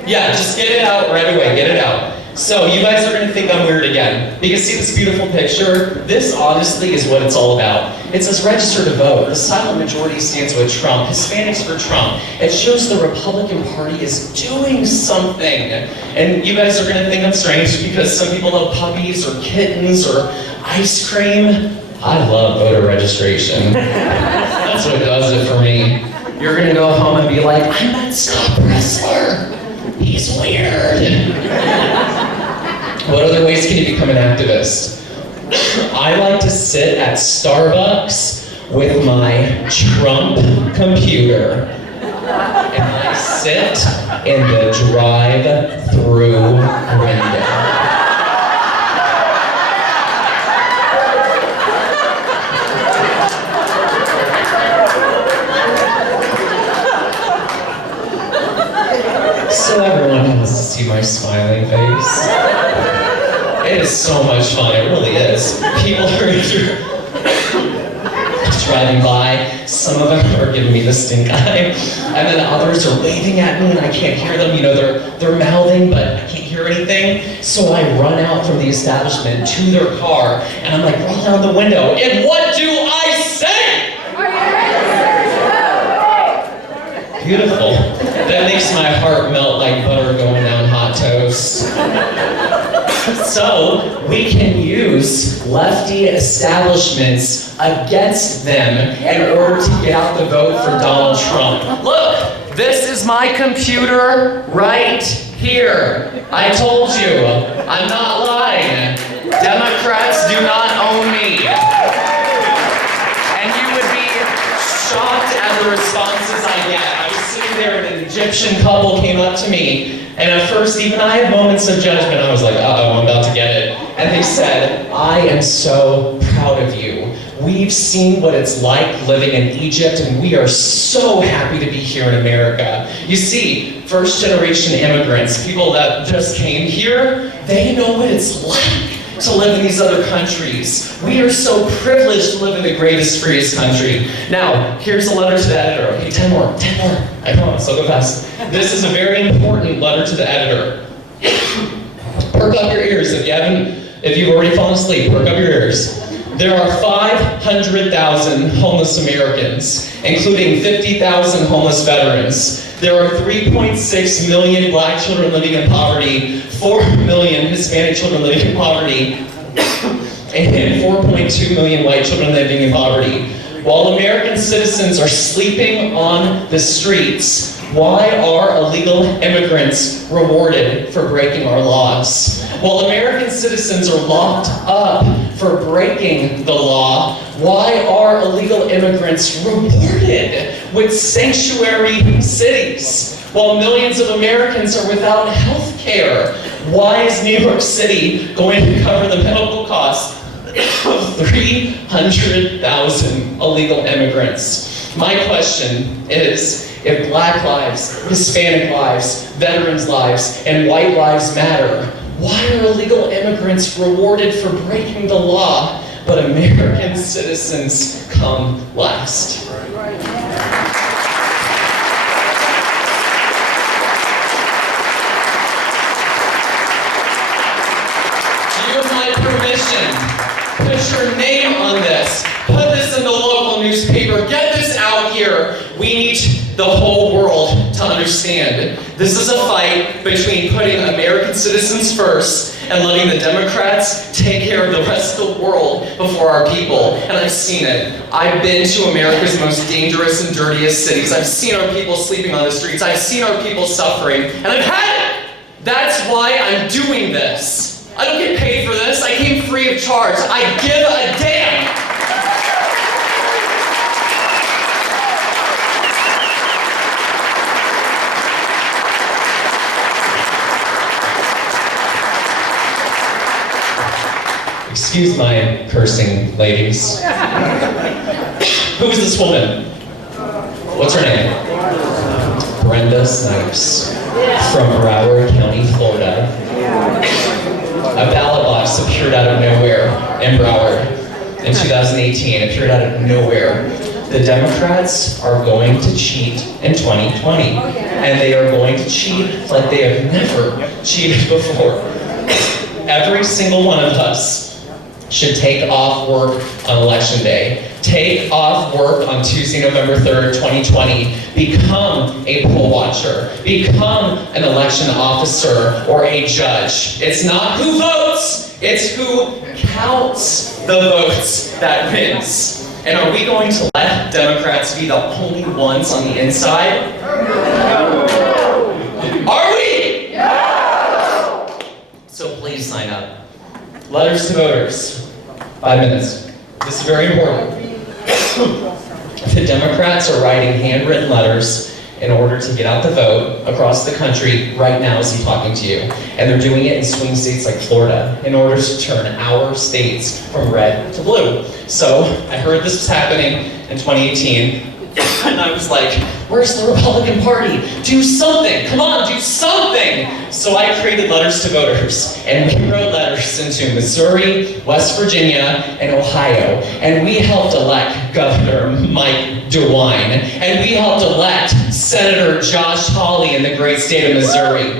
yeah, just get it out right away. Get it out. So you guys are going to think I'm weird again. Because see this beautiful picture? This honestly is what it's all about. It says register to vote. The silent majority stands with Trump. Hispanics for Trump. It shows the Republican Party is doing something. And you guys are going to think I'm strange because some people love puppies or kittens or ice cream. I love voter registration. That's what does it for me. You're going to go home and be like, I met Scott Presler. He's weird. What other ways can you become an activist? I like to sit at Starbucks with my Trump computer. And I sit in the drive-through window. So everyone has to see my smiling face. It is so much fun, it really is. People are driving by, some of them are giving me the stink eye, and then others are waving at me and I can't hear them. You know, they're mouthing, but I can't hear anything. So I run out from the establishment to their car, and I'm like, roll down the window, and what do I say? Beautiful. That makes my heart melt like butter going down hot toast. So, we can use lefty establishments against them in order to get out the vote for Donald Trump. Look, this is my computer right here. I told you, I'm not lying. Democrats do not own me. And you would be shocked at the responses I get. I was sitting there and an Egyptian couple came up to me, and at first even I had moments of judgment. I was like, uh-oh, I'm about to get it. And they said, I am so proud of you. We've seen what it's like living in Egypt, and we are so happy to be here in America. You see, first-generation immigrants, people that just came here, they know what it's like to live in these other countries. We are so privileged to live in the greatest, freest country. Now, here's a letter to the editor. Okay, 10 more. I promise, I'll go fast. This is a very important letter to the editor. Perk up your ears if you've already fallen asleep, perk up your ears. There are 500,000 homeless Americans, including 50,000 homeless veterans. There are 3.6 million black children living in poverty, 4 million Hispanic children living in poverty, and 4.2 million white children living in poverty. While American citizens are sleeping on the streets, why are illegal immigrants rewarded for breaking our laws? While American citizens are locked up for breaking the law, why are illegal immigrants rewarded with sanctuary cities? While millions of Americans are without health care, why is New York City going to cover the medical costs of 300,000 illegal immigrants? My question is, if black lives, Hispanic lives, veterans' lives, and white lives matter, why are illegal immigrants rewarded for breaking the law, but American citizens come last? You have my permission. Put your name on this. Put this in the local newspaper. Get this out here. We need the whole world to understand. This is a fight between putting American citizens first and letting the Democrats take care of the rest of the world before our people. And I've seen it. I've been to America's most dangerous and dirtiest cities. I've seen our people sleeping on the streets. I've seen our people suffering, and I've had it. That's why I'm doing this. I don't get paid for this. I came free of charge. I give a damn. Excuse my cursing, ladies. Who is this woman? What's her name? Brenda Snipes from Broward County, Florida. A ballot box appeared out of nowhere in Broward in 2018. Appeared out of nowhere. The Democrats are going to cheat in 2020, and they are going to cheat like they have never cheated before. Every single one of us should take off work on Election Day. Take off work on Tuesday, November 3rd, 2020. Become a poll watcher. Become an election officer or a judge. It's not who votes, it's who counts the votes that wins. And are we going to let Democrats be the only ones on the inside? No. Are we? No. So please sign up. Letters to voters. 5 minutes. This is very important. The Democrats are writing handwritten letters in order to get out the vote across the country right now as I'm talking to you. And they're doing it in swing states like Florida in order to turn our states from red to blue. So I heard this was happening in 2018. And I was like, where's the Republican Party? Do something, come on, do something. So I created letters to voters, and we wrote letters into Missouri, West Virginia, and Ohio. And we helped elect Governor Mike DeWine, and we helped elect Senator Josh Hawley in the great state of Missouri.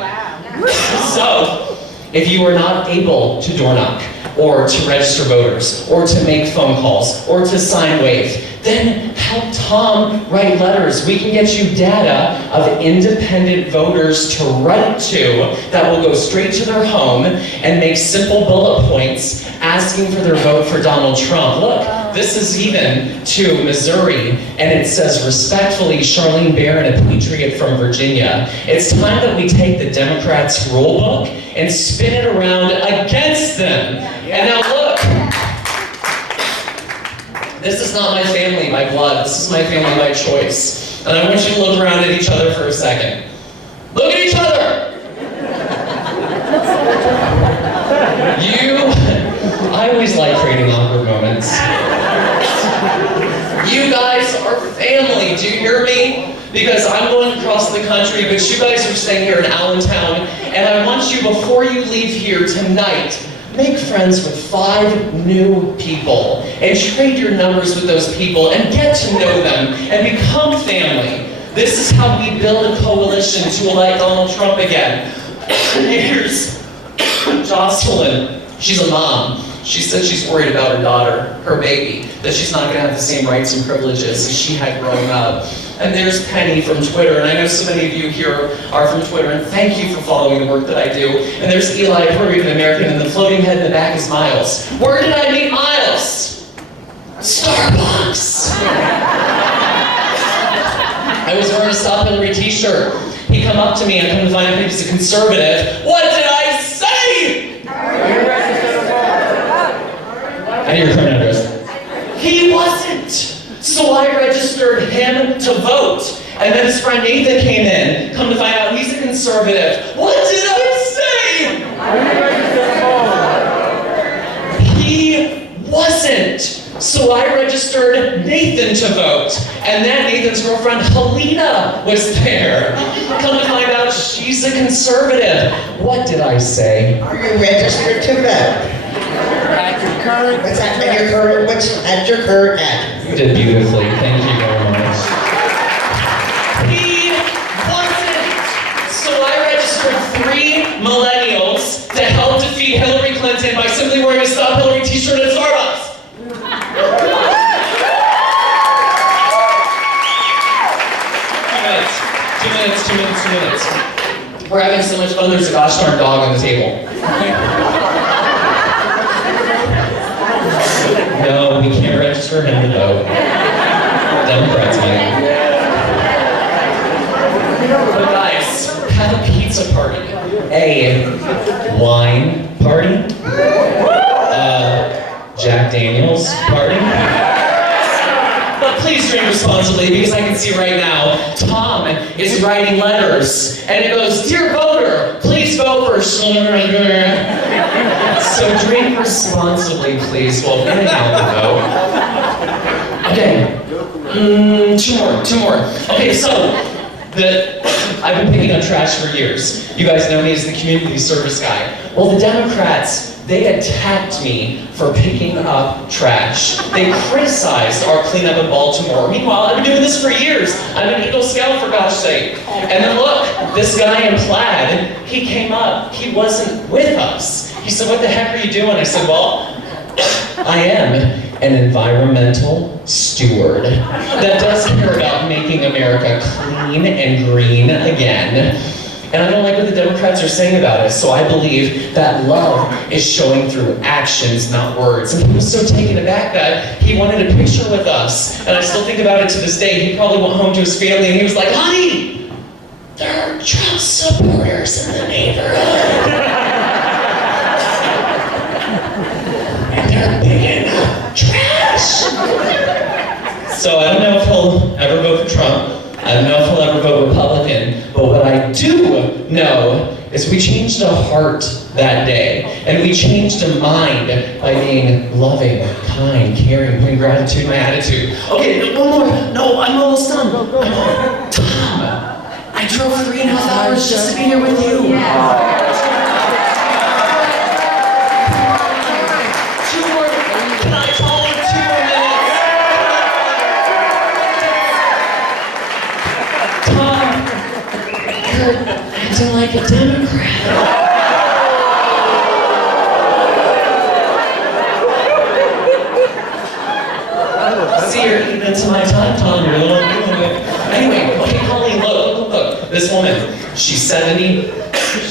So, if you are not able to door knock, or to register voters, or to make phone calls, or to sign wave, then help Tom write letters. We can get you data of independent voters to write to that will go straight to their home and make simple bullet points asking for their vote for Donald Trump. Look, this is even to Missouri, and it says, respectfully, Charlene Barron, a patriot from Virginia. It's time that we take the Democrats' rule book and spin it around against them. And now look, this is not my family by blood. This is my family by choice. And I want you to look around at each other for a second. Look at each other! I always like creating awkward moments. You guys are family, do you hear me? Because I'm going across the country, but you guys are staying here in Allentown, and I want you, before you leave here tonight, make friends with 5 new people and trade your numbers with those people and get to know them and become family. This is how we build a coalition to elect Donald Trump again. Here's Jocelyn. She's a mom. She said she's worried about her daughter, her baby, that she's not going to have the same rights and privileges as she had growing up. And there's Penny from Twitter, and I know so many of you here are from Twitter, and thank you for following the work that I do. And there's Eli, a Puerto Rican American, and the floating head in the back is Miles. Where did I meet Miles? Starbucks! I was wearing a Stop Hillary t-shirt. He come up to me and come to find out he's a conservative. What did I say? And your current address. He wasn't. So I registered him to vote. And then his friend Nathan came in. Come to find out he's a conservative. What did I say? He wasn't. So I registered Nathan to vote. And then Nathan's girlfriend Helena was there. Come to find out she's a conservative. What did I say? Are you registered to vote? What's at your current address? You did beautifully. Thank you very much. He wasn't. So I registered 3 millennials to help defeat Hillary Clinton by simply wearing a Stop Hillary t-shirt at Starbucks. 2 minutes. We're having so much fun, there's a gosh darn dog on the table. No, we can't register him to vote. Democrats might. But guys, have a pizza party. A wine party. Jack Daniels party. But please drink responsibly, because I can see right now, Tom is writing letters, and it goes, "Dear voter, please vote for Schlumberger." So drink responsibly, please, while getting out the vote. Okay, two more. Okay, so, I've been picking up trash for years. You guys know me as the community service guy. Well, the Democrats, they attacked me for picking up trash. They criticized our cleanup in Baltimore. Meanwhile, I've been doing this for years. I'm an Eagle Scout, for gosh sake. And then look, this guy in plaid, he came up. He wasn't with us. He said, "What the heck are you doing?" I said, "Well, I am an environmental steward that does care about making America clean and green again. And I don't like what the Democrats are saying about us, so I believe that love is showing through actions, not words." And he was so taken aback that he wanted a picture with us. And I still think about it to this day. He probably went home to his family and he was like, "Honey, there are Trump supporters in the neighborhood. And they're picking up trash." So I don't know if he'll ever vote for Trump. I don't know if he'll ever vote Republican, but what I do know is we changed a heart that day, and we changed a mind by being loving, kind, caring, putting gratitude in my attitude. Okay, one more. No, I'm almost done. Tom, I drove 3.5 hours just to be here with you. Two more. Can I call for 2 more minutes? Tom, you're acting like a Democrat. See, you're eating into my time, Tom. You're a little bit. Anyway, okay, Colleen, look. This woman, she's 70.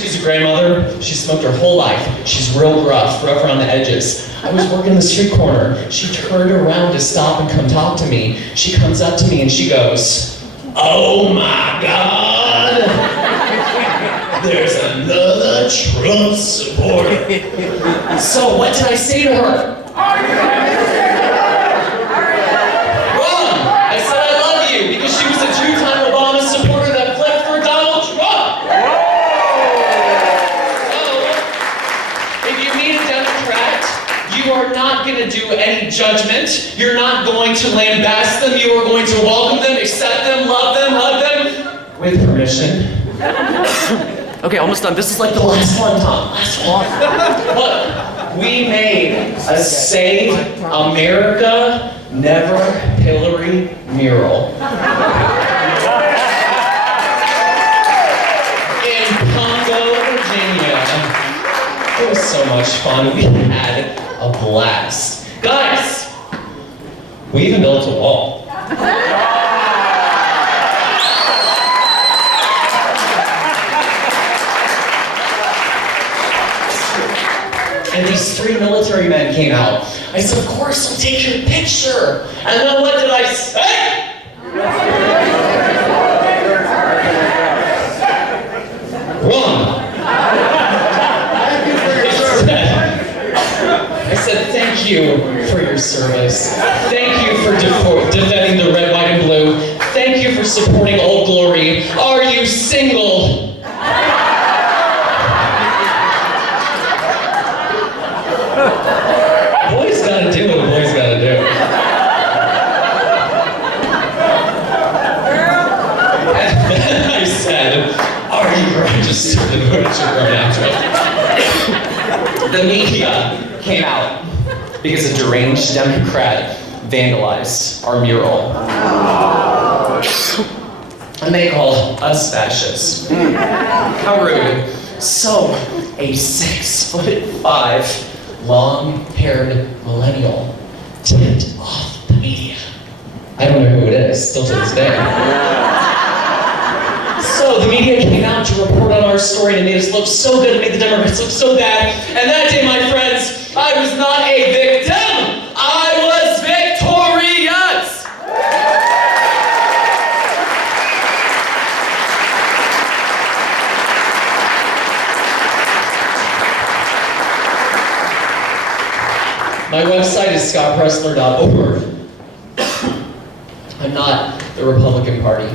She's a grandmother. She smoked her whole life. She's real rough around the edges. I was working the street corner. She turned around to stop and come talk to me. She comes up to me and she goes, "Oh my God, there's another Trump supporter." So what did I say to her? Wrong! I said I love you because she was a 2-time Obama supporter that flipped for Donald Trump. So, if you meet a Democrat, you are not going to do any judgment. You're not going to lambast them. You are going to welcome them, accept them, love them, hug them, with permission. Okay, almost done. This is like the last one, Tom. Last one. Look, we made a Save America, Never Hillary mural. In Congo, Virginia. It was so much fun. We had a blast. Guys, we even built a wall. And these 3 military men came out. I said, "Of course, we'll take your picture." And then what did I say? Wrong. I said, "Thank you for your service. Thank you for defending the red, white, and blue. Thank you for supporting Old Glory. Are you single?" Boys gotta do what boys gotta do. And then I said, "Are you registered to vote at your natural?" The media came out because a deranged Democrat vandalized our mural. And they called us fascists. How rude. So, a 6'5" long-haired millennial tipped off the media. I don't know who it is, still to this day. So the media came out wanted to report on our story, and it made us look so good, it made the Democrats look so bad. And that day, my friends, I was not a victim, I was victorious! My website is scottpresler.org. I'm not the Republican Party.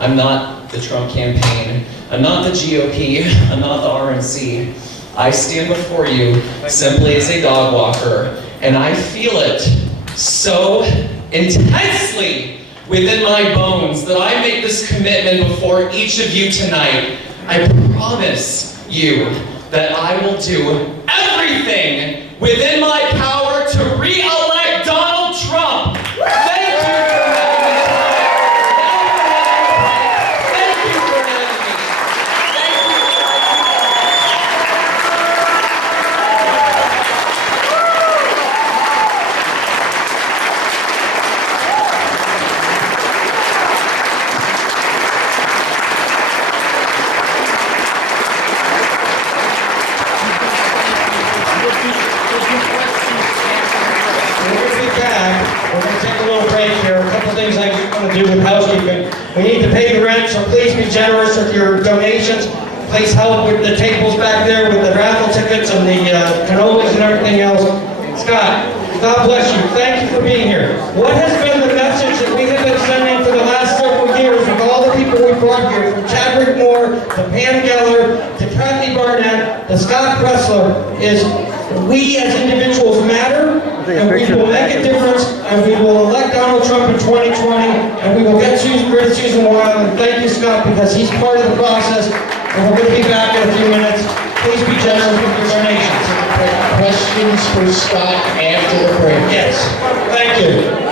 I'm not the Trump campaign. I'm not the GOP. I'm not the RNC. I stand before you simply as a dog walker, and I feel it so intensely within my bones that I make this commitment before each of you tonight. I promise you that I will do everything within my power to re-elect Donald Trump. Thank you for having me. Thank you for having me. Thank you for We're going to take a little break here. A couple things I want to do with housekeeping. We need to pay the rent, so please be generous with your donations. Please help with the tables back there, with the raffle tickets and the cannolis and everything else. Scott, God bless you. Thank you for being here. What has been the message that we have been sending for the last several years with all the people we brought here, from Chadwick Moore to Pam Geller to Kathy Barnett to Scott Presler, is we as individuals matter, and we will make a difference, and we will elect Donald Trump in 2020, and we will get rid of Susan Wild. And thank you, Scott, because he's part of the process, and we're going to be back in a few minutes. Please be generous with your donations. Questions for Scott after the break? Yes. Thank you.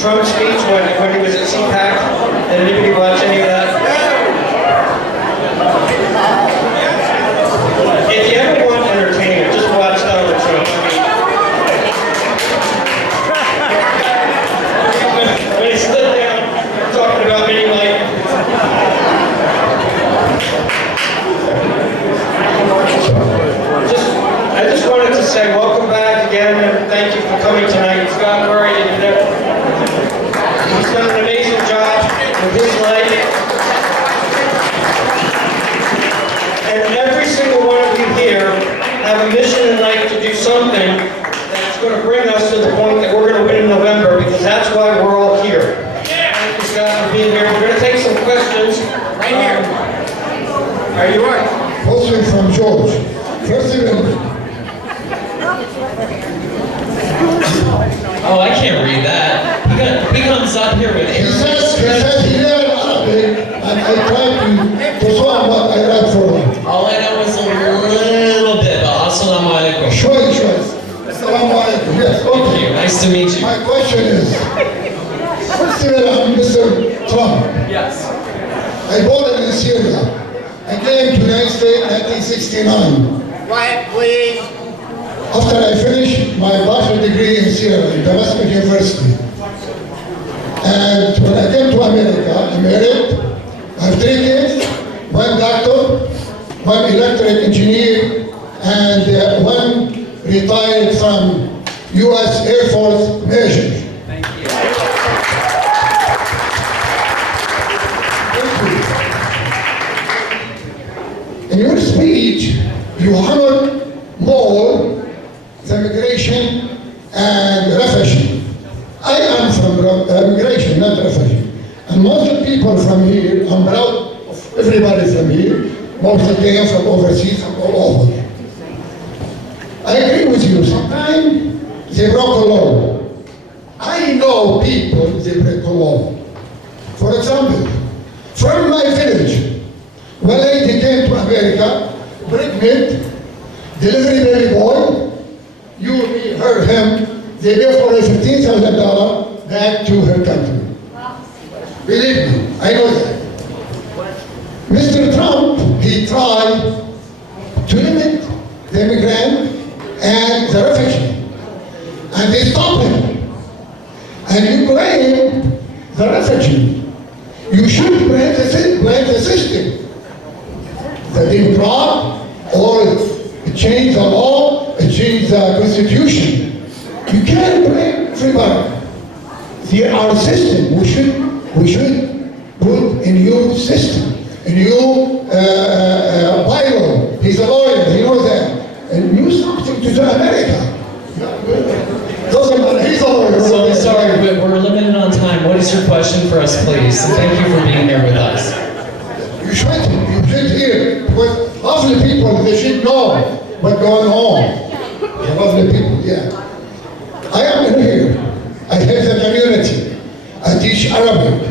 Trump speech when he was at CPAC? Did anybody watch any of that? If you ever want entertainment, just watch Donald Trump. When he stood down talking about being like... I just wanted to say welcome back again, and thank you for coming tonight. Scott, where are you? He's done an amazing job with his life. And every single one of you here have a mission in life to do something that's going to bring us to the point that we're going to win in November, because that's why we're all here. Thank you, Scott, for being here. We're going to take some questions. Right here. Are you right? Question from George. President. Oh, I can't read that. He comes up here with He says he learned Arabic, and I tried to solve what I read for him. all I know is a little bit, but assalamu alaikum. Shway. Assalamu alaikum. Yes, Thank okay. you. Nice to meet you. My question is, President Mr. Trump, Yes. I born in Syria. I came to the United States in 1969. Quiet, please. After I finished my bachelor degree in Syria, in Damascus University. And when I came to America, I married. I have 3 kids, 1 doctor, 1 electric engineer, and 1 retired from U.S. Air Force Major. Thank you. In your speech, you honored more the immigration and I am from immigration, not refugee. And most of the people from here, I'm proud of everybody from here, most of them from overseas, from all over. I agree with you, sometimes they broke the law. I know people, they break the law. For example, from my village, when I came to America, pregnant, delivery baby boy, you heard him, they gave her $15,000 back to her country. Believe me, I know that. Mr. Trump, he tried to limit the immigrant and the refugee. And they stopped him. And you blame the refugee. You should blame the system. The Democrat or change the law, change the constitution. You can't blame everybody. Our system, we should put a new system, a new bylaw. He's a lawyer, he knows that. And do something to America. Doesn't matter, he's a lawyer. So sorry, but we're limited on time. What is your question for us, please? And thank you for being here with us. You should hear, because lovely people, they should know what's going on. They're lovely people, yeah. I am in here. I have the community. I teach Arabic.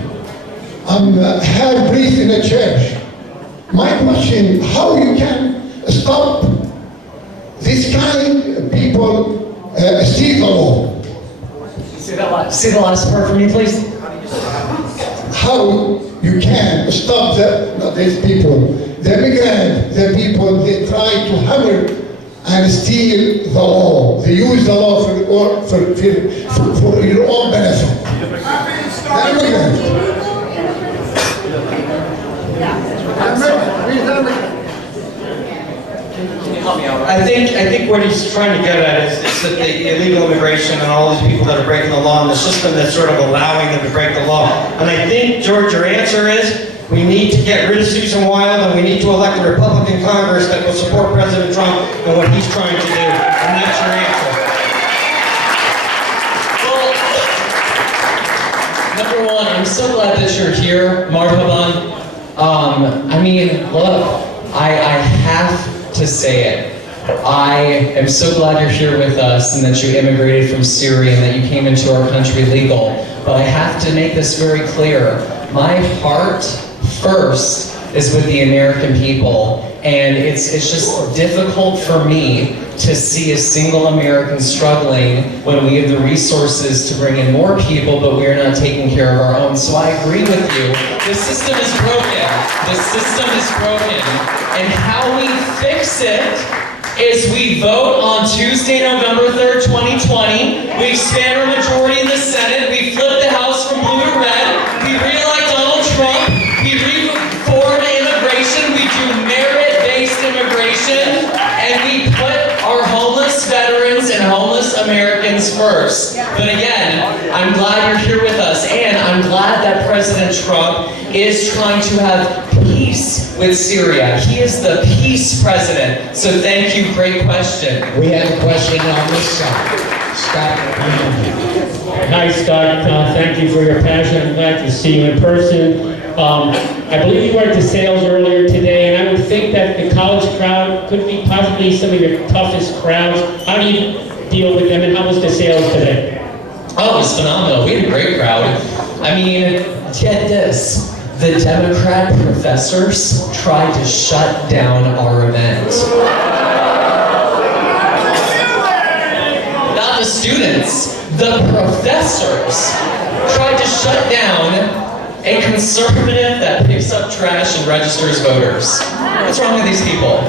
I'm half-breed in the church. My question, how you can stop this kind of people steal the law? Say the last part for me, please. How you can stop these people, the immigrant, the people, they try to hammer and steal the law. They use the law for your own benefit. The immigrant. I think what he's trying to get at is that the illegal immigration and all these people that are breaking the law and the system that's sort of allowing them to break the law. And I think, George, your answer is we need to get rid of Susan Wild and we need to elect a Republican Congress that will support President Trump and what he's trying to do. And that's your answer. Well, number one, I'm so glad that you're here, Marhaban. I mean, look, I have to say it. I am so glad you're here with us and that you immigrated from Syria and that you came into our country legal. But I have to make this very clear. My heart first is with the American people. And it's just difficult for me to see a single American struggling when we have the resources to bring in more people, but we are not taking care of our own. So I agree with you. The system is broken. The system is broken. And how we fix it is we vote on Tuesday, November 3rd, 2020. We expand our majority in the Senate. We flip the House from blue to red. We re-elect Donald Trump. We reform immigration. We do merit-based immigration. And we put our homeless veterans and homeless Americans first. But again, I'm glad you're here with us. And I'm glad that President Trump is trying to have peace with Syria. He is the peace president. So thank you, great question. We have a question on this side. Scott. Hi, Scott. Thank you for your passion. I'm glad to see you in person. I believe you went to sales earlier today, and I would think that the college crowd could be possibly some of your toughest crowds. How do you deal with them, and how was the sales today? Oh, it was phenomenal. We had a great crowd. I mean, get this. The Democrat professors tried to shut down our event. Not the students, the professors tried to shut down a conservative that picks up trash and registers voters. What's wrong with these people?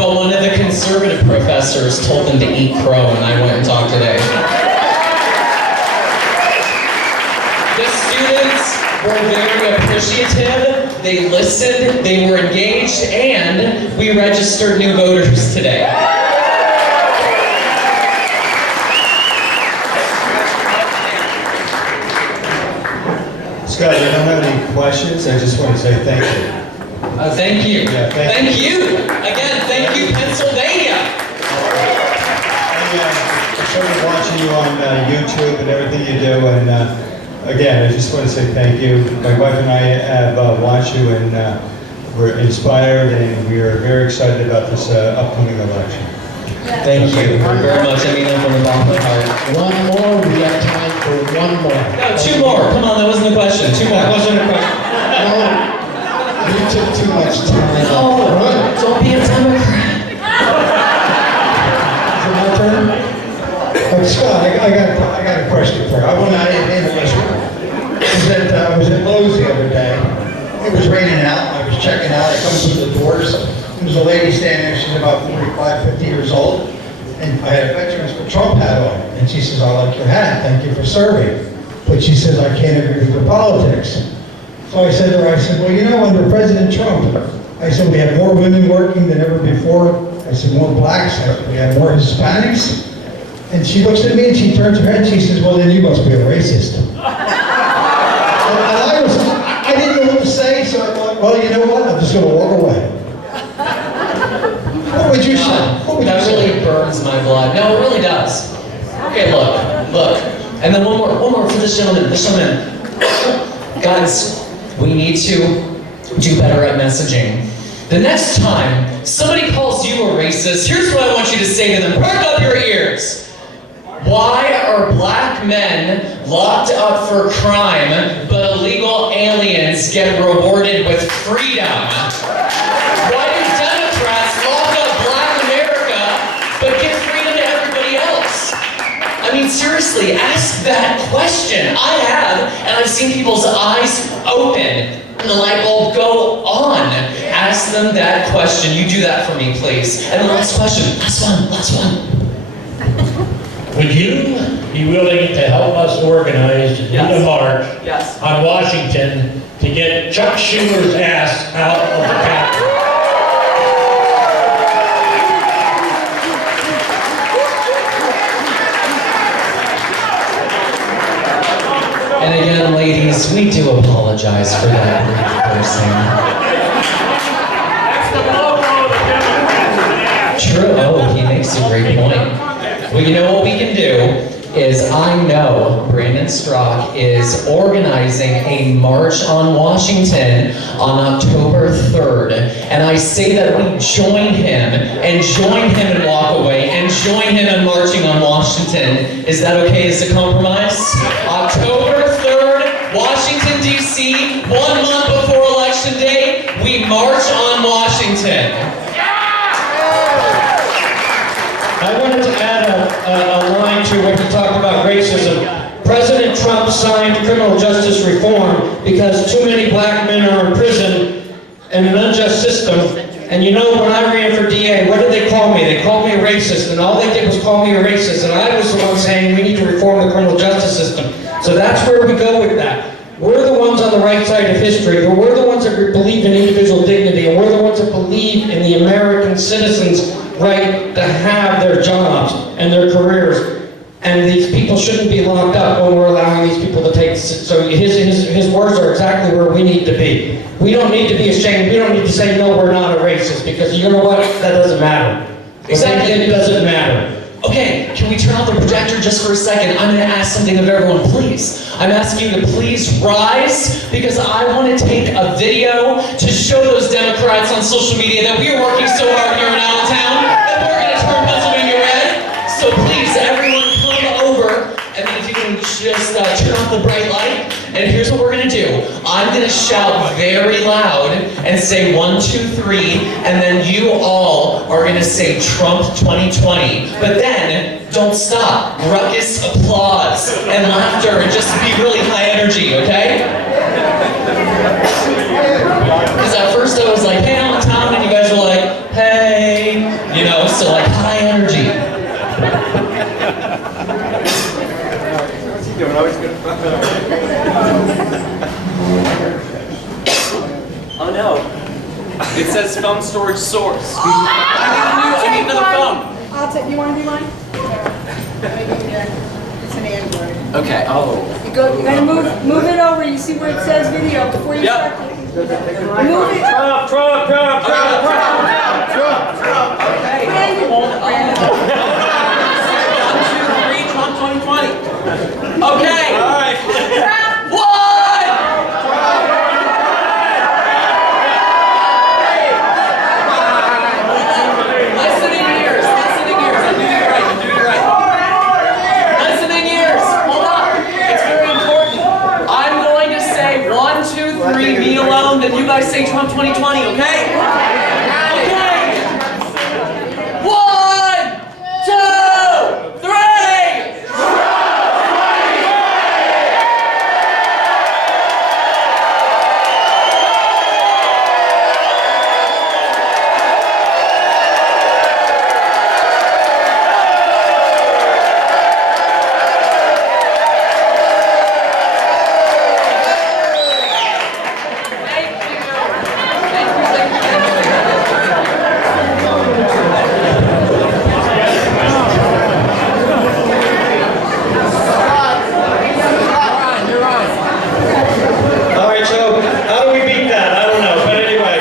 Well, one of the conservative professors told them to eat crow, and I went and talked today. The students were very appreciative, they listened, they were engaged, and we registered new voters today. Scott, I don't have any questions. I just want to say thank you. Thank you. Yeah, thank you. Again, thank you, Pennsylvania. I started watching you on YouTube and everything you do, and again, I just want to say thank you. My wife and I have watched you, and we're inspired, and we are very excited about this upcoming election. Thank you very much. I mean that from the bottom of my heart. One more, we got time for one more. No, two more. Come on, that wasn't a question. Two more. That wasn't a question. No, you took too much time. Oh, don't be a Democrat. Is it my turn? Scott, I got a question for you. I want to I was at Lowe's the other day. It was raining out. I was checking out. I come through the doors. There was a lady standing there. She's about 45, 50 years old. And I had a Veterans for Trump hat on. And she says, I like your hat. Thank you for serving. But she says, I can't agree with the politics. So I said to her, I said, well, you know, under President Trump, I said, we have more women working than ever before. I said, more blacks. We have more Hispanics. And she looks at me and she turns her head and she says, well, then you must be a racist. I didn't know what to say, so I thought, well, you know what? I'm just going to walk away. What would you say? That really burns my blood. No, it really does. Okay, look. And then one more for this gentleman. Guys, we need to do better at messaging. The next time somebody calls you a racist, here's what I want you to say to them. Perk up your ears. Why are black men locked up for crime, but illegal aliens get rewarded with freedom? Why do Democrats lock up black America, but give freedom to everybody else? I mean, seriously, ask that question. I have, and I've seen people's eyes open and the light bulb go on. Ask them that question. You do that for me, please. And the last question, last one. Would you be willing to help us organize to do a march on Washington to get Chuck Schumer's ass out of the Capitol? And again, ladies, we do apologize for that brief cursing. True. Oh, he makes a great point. Well, you know what we can do is I know Brandon Strzok is organizing a march on Washington on October 3rd. And I say that we join him and walk away and join him in marching on Washington. Is that okay as a compromise? October 3rd, Washington, D.C., 1 month before Election Day, we march on Washington. I wanted to add a line to what he talked about racism. President Trump signed criminal justice reform because too many black men are in prison in an unjust system. And you know, when I ran for DA, what did they call me? They called me a racist, and all they did was call me a racist. And I was the one saying we need to reform the criminal justice system. So that's where we go with that. We're the ones on the right side of history, but we're the ones that believe in individual dignity, and we're the ones that believe in the American citizens' right to have their jobs and their careers. And these people shouldn't be locked up when we're allowing these people to take. So his words are exactly where we need to be. We don't need to be ashamed. We don't need to say, no, we're not a racist, because you know what? That doesn't matter. Exactly. It doesn't matter. Okay, can we turn off the projector just for a second? I'm going to ask something of everyone, please. I'm asking you to please rise, because I want to take a video to show those Democrats on social media that we are working so hard here in Allentown that we're going to turn Pennsylvania red. So please, everyone come over, and then if you can just turn off the bright light. And here's what we're going to do. I'm going to shout very loud and say 1, 2, 3, and then you all are going to say Trump 2020. But then, don't stop. Ruckus, applause, and laughter, and just be really high energy, okay? Because at first I was like, hey, I'm in town, and you guys were like, hey, you know, so like high energy. Oh no. It says phone storage source. I need another phone. I'll take. You want to do mine? It's an Android. Okay. Oh. You gotta move it over. You see where it says video before you start clicking. Move it. Trump. Okay. Brandon. Okay. All right. One. Listening ears. Listening ears. I'm doing it right. I'm doing it right. Listening ears. Hold on. It's very important. I'm going to say 1, 2, 3, me alone, then you guys say Trump 2020, okay? Okay. 1, 2, 3. All right, so how do we beat that? I don't know, but anyway,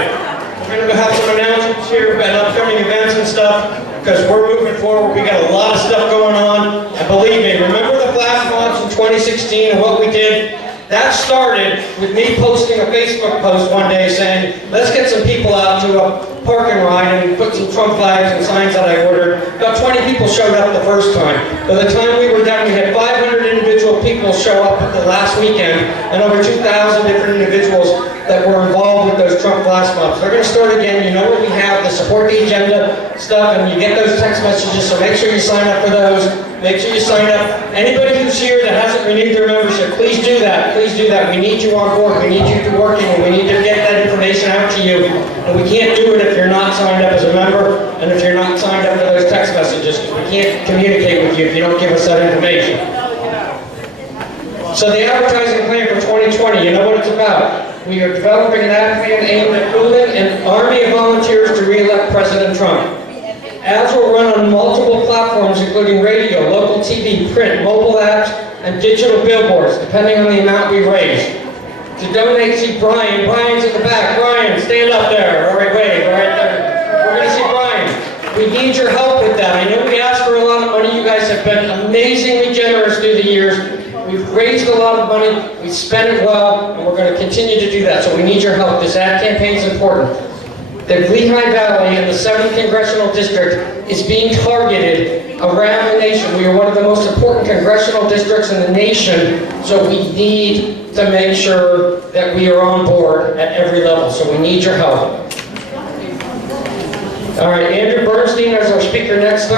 we're going to have some announcements here about upcoming events and stuff, because we're moving forward. We got a lot of stuff going on, and believe me, remember the flash mobs in 2016 and what we did? That started with me posting a Facebook post one day saying, let's get some people out to a parking ride and put some Trump flags and signs that I ordered. About 20 people showed up the first time. By the time we were done, we had 500 individual people show up at the last weekend, and over 2,000 different individuals that were involved with those Trump flash mobs. They're going to start again. You know what we have, the support the agenda stuff, and you get those text messages, so make sure you sign up for those. Make sure you sign up. Anybody who's here that hasn't renewed their membership, please do that. Please do that. We need you on board. We need you to be working, and we need to get that information out to you. And we can't do it if you're not signed up as a member, and if you're not signed up for those text messages. We can't communicate with you if you don't give us that information. So the advertising plan for 2020, you know what it's about. We are developing an ad plan aimed at building an army of volunteers to re-elect President Trump. Ads will run on multiple platforms, including radio, local TV, print, mobile apps, and digital billboards, depending on the amount we raise. To donate, see Brian. Brian's in the back. Brian, stand up there. All right, wave. All right, there. We're going to see Brian. We need your help with that. I know we asked for a lot of money. You guys have been amazingly generous through the years. We've raised a lot of money. We've spent it well, and we're going to continue to do that. So we need your help. This ad campaign is important. The Lehigh Valley and the 7th Congressional District is being targeted around the nation. We are one of the most important congressional districts in the nation, so we need to make sure that we are on board at every level. So we need your help. All right, Andrew Bernstein is our speaker next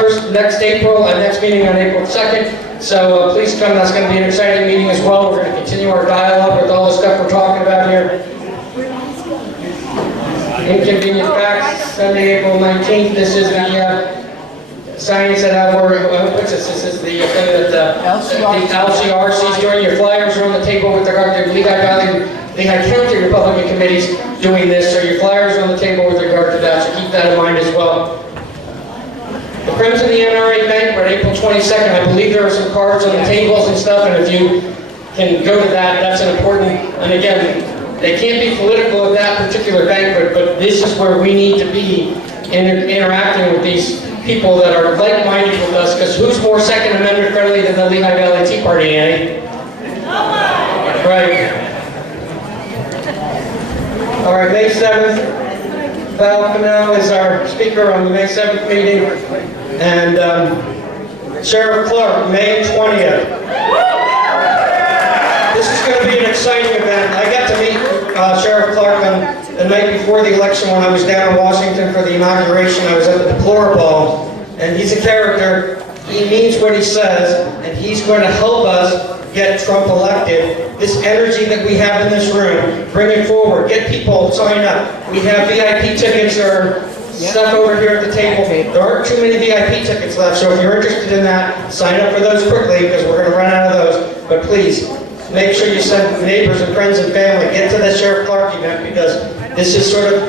April, and next meeting on April 2nd. So please come. That's going to be an exciting meeting as well. We're going to continue our dialogue with all the stuff we're talking about here. Inconvenient facts, Sunday, April 19th. This is the science that what's this? This is the thing that the LCRC is doing. Your flyers are on the table with regard to Lehigh Valley, Lehigh County Republican committees doing this. So your flyers are on the table with regard to that. So keep that in mind as well. The Friends of the NRA Banquet, April 22nd. I believe there are some cards on the tables and stuff, and if you can go to that, that's an important. And again, they can't be political at that particular banquet, but this is where we need to be interacting with these people that are like-minded with us, because who's more Second Amendment friendly than the Lehigh Valley Tea Party, Annie? Right. All right, May 7th, Val Pinnell is our speaker on the May 7th meeting, and Sheriff Clark, May 20th. This is going to be an exciting event. I got to meet Sheriff Clark on the night before the election when I was down in Washington for the inauguration. I was at the Deplore Ball, and he's a character. He means what he says, and he's going to help us get Trump elected. This energy that we have in this room, bring it forward. Get people signed up. We have VIP tickets or stuff over here at the table. There aren't too many VIP tickets left, so if you're interested in that, sign up for those quickly because we're going to run out of those. But please, make sure you send neighbors and friends and family. Get to the Sheriff Clark event because this is sort of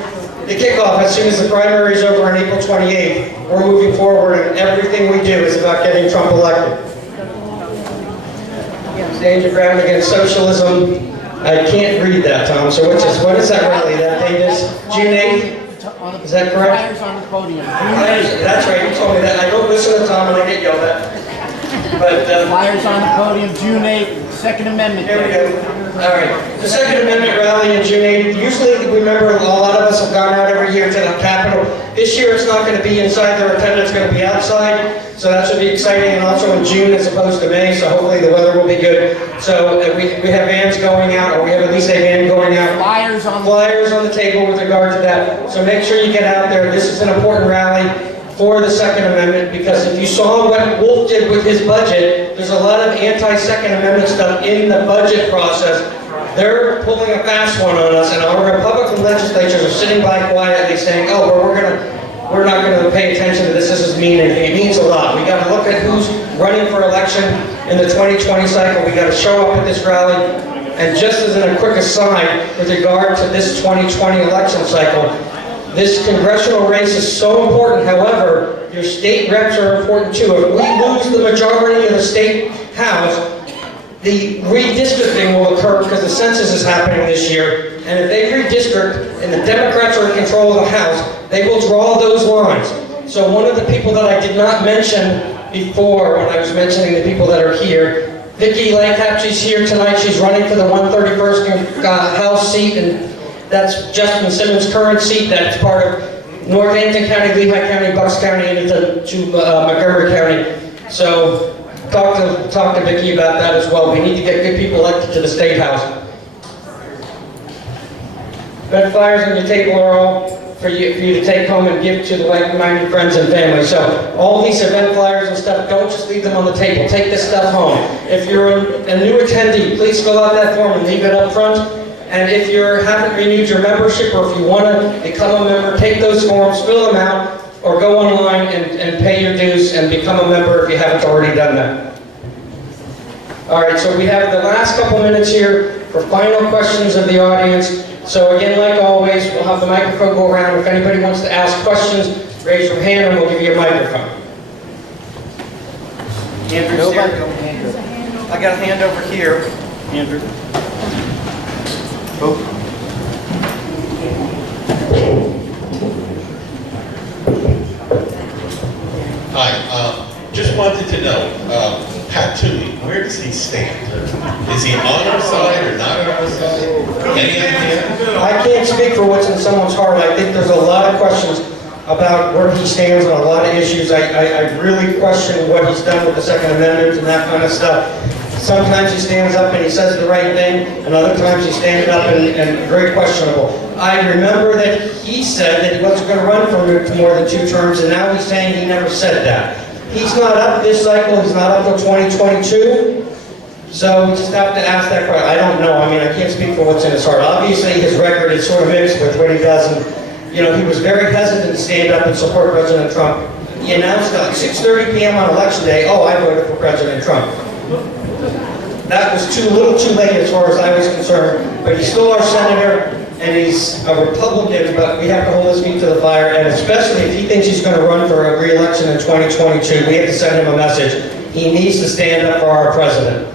the kickoff. As soon as the primary is over on April 28th, we're moving forward and everything we do is about getting Trump elected. Stand your ground against socialism. I can't read that, Tom, so what is that rally? That date is June 8th? Is that correct? On the podium. That's right, you told me that. I don't listen to Tom and I get yelled at. But, Flyers on the podium, June 8th, Second Amendment. Here we go. All right. The Second Amendment rally in June 8th. Usually, remember, a lot of us have gone out every year to the Capitol. This year, it's not going to be inside. Their attendance is going to be outside. So that should be exciting. And also in June as opposed to May. So hopefully the weather will be good. So we have vans going out, or we have at least a van going out. Flyers on the table with regard to that. So make sure you get out there. This is an important rally for the Second Amendment, because if you saw what Wolf did with his budget, there's a lot of anti-Second Amendment stuff in the budget process. They're pulling a fast one on us, and our Republican legislatures are sitting by quietly saying, oh, we're not going to pay attention to this. This is mean, and it means a lot. We got to look at who's running for election in the 2020 cycle. We got to show up at this rally. And just as a quick aside, with regard to this 2020 election cycle, this congressional race is so important. However, your state reps are important too. If we lose the majority of the state house, the redistricting will occur because the census is happening this year. And if they redistrict and the Democrats are in control of the House, they will draw those lines. So one of the people that I did not mention before when I was mentioning the people that are here, Vicki Langcap, she's here tonight. She's running for the 131st House seat, and that's Justin Simmons' current seat. That's part of Northampton County, Lehigh County, Bucks County, and into Montgomery County. So talk to Vicki about that as well. We need to get good people elected to the State House. Event flyers on your table are all for you to take home and give to the like-minded friends and family. So all these event flyers and stuff, don't just leave them on the table. Take this stuff home. If you're a new attendee, please fill out that form and leave it up front. And if you haven't renewed your membership, or if you want to become a member, take those forms, fill them out, or go online and pay your dues and become a member if you haven't already done that. All right, so we have the last couple minutes here for final questions of the audience. So again, like always, we'll have the microphone go around. If anybody wants to ask questions, raise your hand and we'll give you a microphone. Andrew's here. I got a hand over here. Andrew. Oh. Hi, just wanted to know, Pat Toomey, where does he stand? Is he on our side or not on our side? Any idea? I can't speak for what's in someone's heart. I think there's a lot of questions about where he stands on a lot of issues. I really question what he's done with the Second Amendment and that kind of stuff. Sometimes he stands up and he says the right thing, and other times he's standing up and very questionable. I remember that he said that he wasn't going to run for more than 2 terms, and now he's saying he never said that. He's not up this cycle, he's not up till 2022, so we just have to ask that question. I don't know, I mean, I can't speak for what's in his heart. Obviously, his record is sort of mixed with what he does, and, you know, he was very hesitant to stand up and support President Trump. He announced at 6:30 p.m. on Election Day, oh, I voted for President Trump. That was a little too late as far as I was concerned, but he's still our senator, and he's a Republican, but we have to hold his feet to the fire, and especially if he thinks he's going to run for a re-election in 2022, we have to send him a message. He needs to stand up for our president.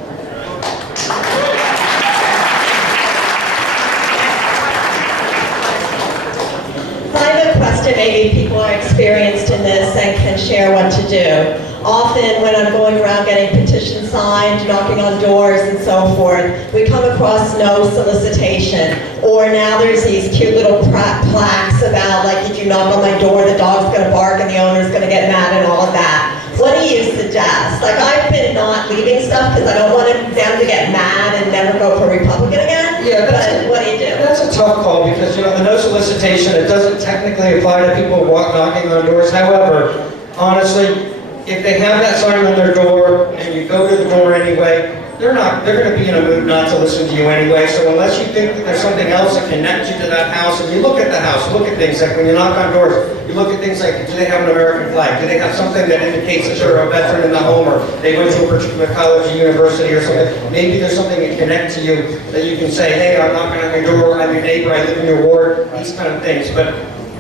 I have a question. Maybe people are experienced in this and can share what to do. Often when I'm going around getting petitions signed, knocking on doors and so forth, we come across no solicitation. Or now there's these cute little plaques about, like, if you knock on my door, the dog's going to bark and the owner's going to get mad and all of that. What do you suggest? Like, I've been not leaving stuff because I don't want them to get mad and never go for Republican again. Yeah, but what do you do? That's a tough call because, you know, the no solicitation, it doesn't technically apply to people knocking on doors. However, honestly, if they have that sign on their door and you go to the door anyway, they're going to be in a mood not to listen to you anyway. So unless you think that there's something else that connects you to that house, and you look at the house, look at things like when you knock on doors, you look at things like, do they have an American flag? Do they have something that indicates that they're a veteran in the home, or they went to a particular college or university or something? Maybe there's something that connects to you that you can say, hey, I'm knocking on your door, I'm your neighbor, I live in your ward, these kind of things. But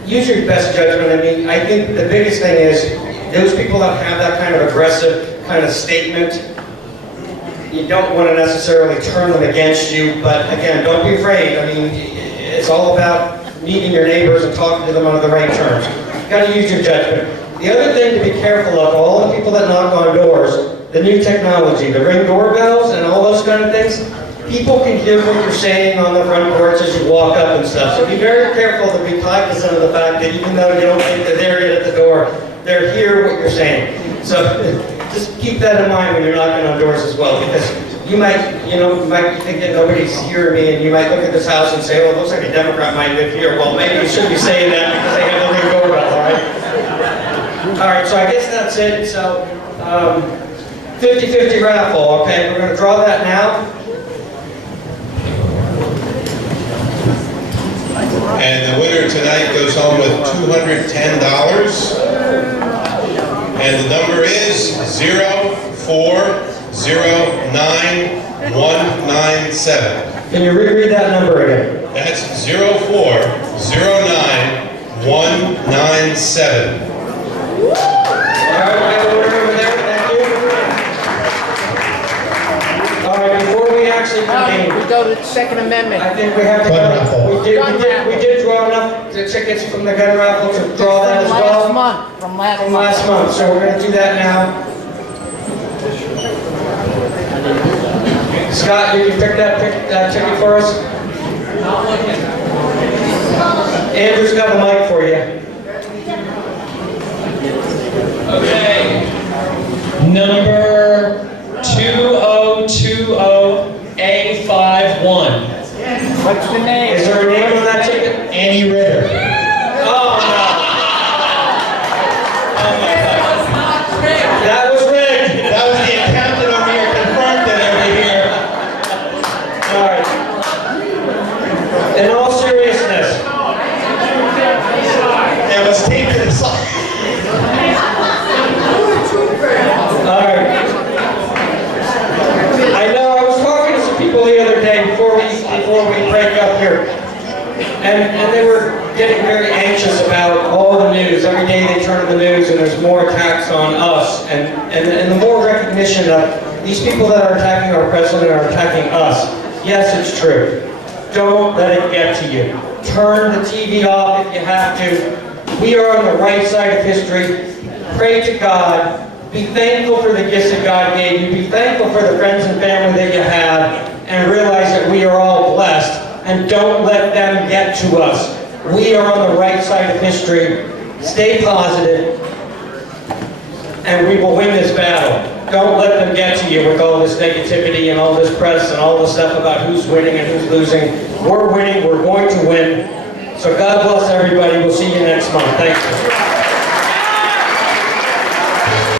use your best judgment. I mean, I think the biggest thing is those people that have that kind of aggressive kind of statement, you don't want to necessarily turn them against you, but again, don't be afraid. I mean, it's all about meeting your neighbors and talking to them on the right terms. You've got to use your judgment. The other thing to be careful of, all the people that knock on doors, the new technology, the Ring doorbells and all those kind of things, people can hear what you're saying on the front porch as you walk up and stuff. So be very careful to be cognizant of the fact that even though you don't think they're there yet at the door, they're hear what you're saying. So just keep that in mind when you're knocking on doors as well, because you might think that nobody's hearing me, and you might look at this house and say, oh, it looks like a Democrat might live here. Well, maybe you shouldn't be saying that because they have the Ring doorbell, all right? All right, so I guess that's it. So 50-50 raffle, okay? We're going to draw that now. And the winner tonight goes home with $210. And the number is 0409197. Can you reread that number again? That's 0409197. All right, we have a winner over there. Thank you. All right, before we actually convene, We go to the Second Amendment. I think we have to Gun go. raffle. We did draw enough the tickets from the gun raffle to draw that as From well. last From month. last month, so we're going to do that now. Scott, you can pick that ticket for us? Andrew's got a mic for you. Okay. Number 2020A51. What's the name? Is there a name on that ticket? Annie Ritter. Oh, no. Oh, my God. That was rigged. That was the accountant over here confirmed it over here. All right. In all seriousness, It was taped to the side. all right. I know I was talking to some people the other day before we break up here, and they were getting very anxious about all the news. Every day they turn to the news and there's more attacks on us, and the more recognition of these people that are attacking our president are attacking us. Yes, it's true. Don't let it get to you. Turn the TV off if you have to. We are on the right side of history. Pray to God. Be thankful for the gifts that God gave you. Be thankful for the friends and family that you have, and realize that we are all blessed. And don't let them get to us. We are on the right side of history. Stay positive, and we will win this battle. Don't let them get to you with all this negativity and all this press and all this stuff about who's winning and who's losing. We're winning. We're going to win. So God bless everybody. We'll see you next month. Thank you.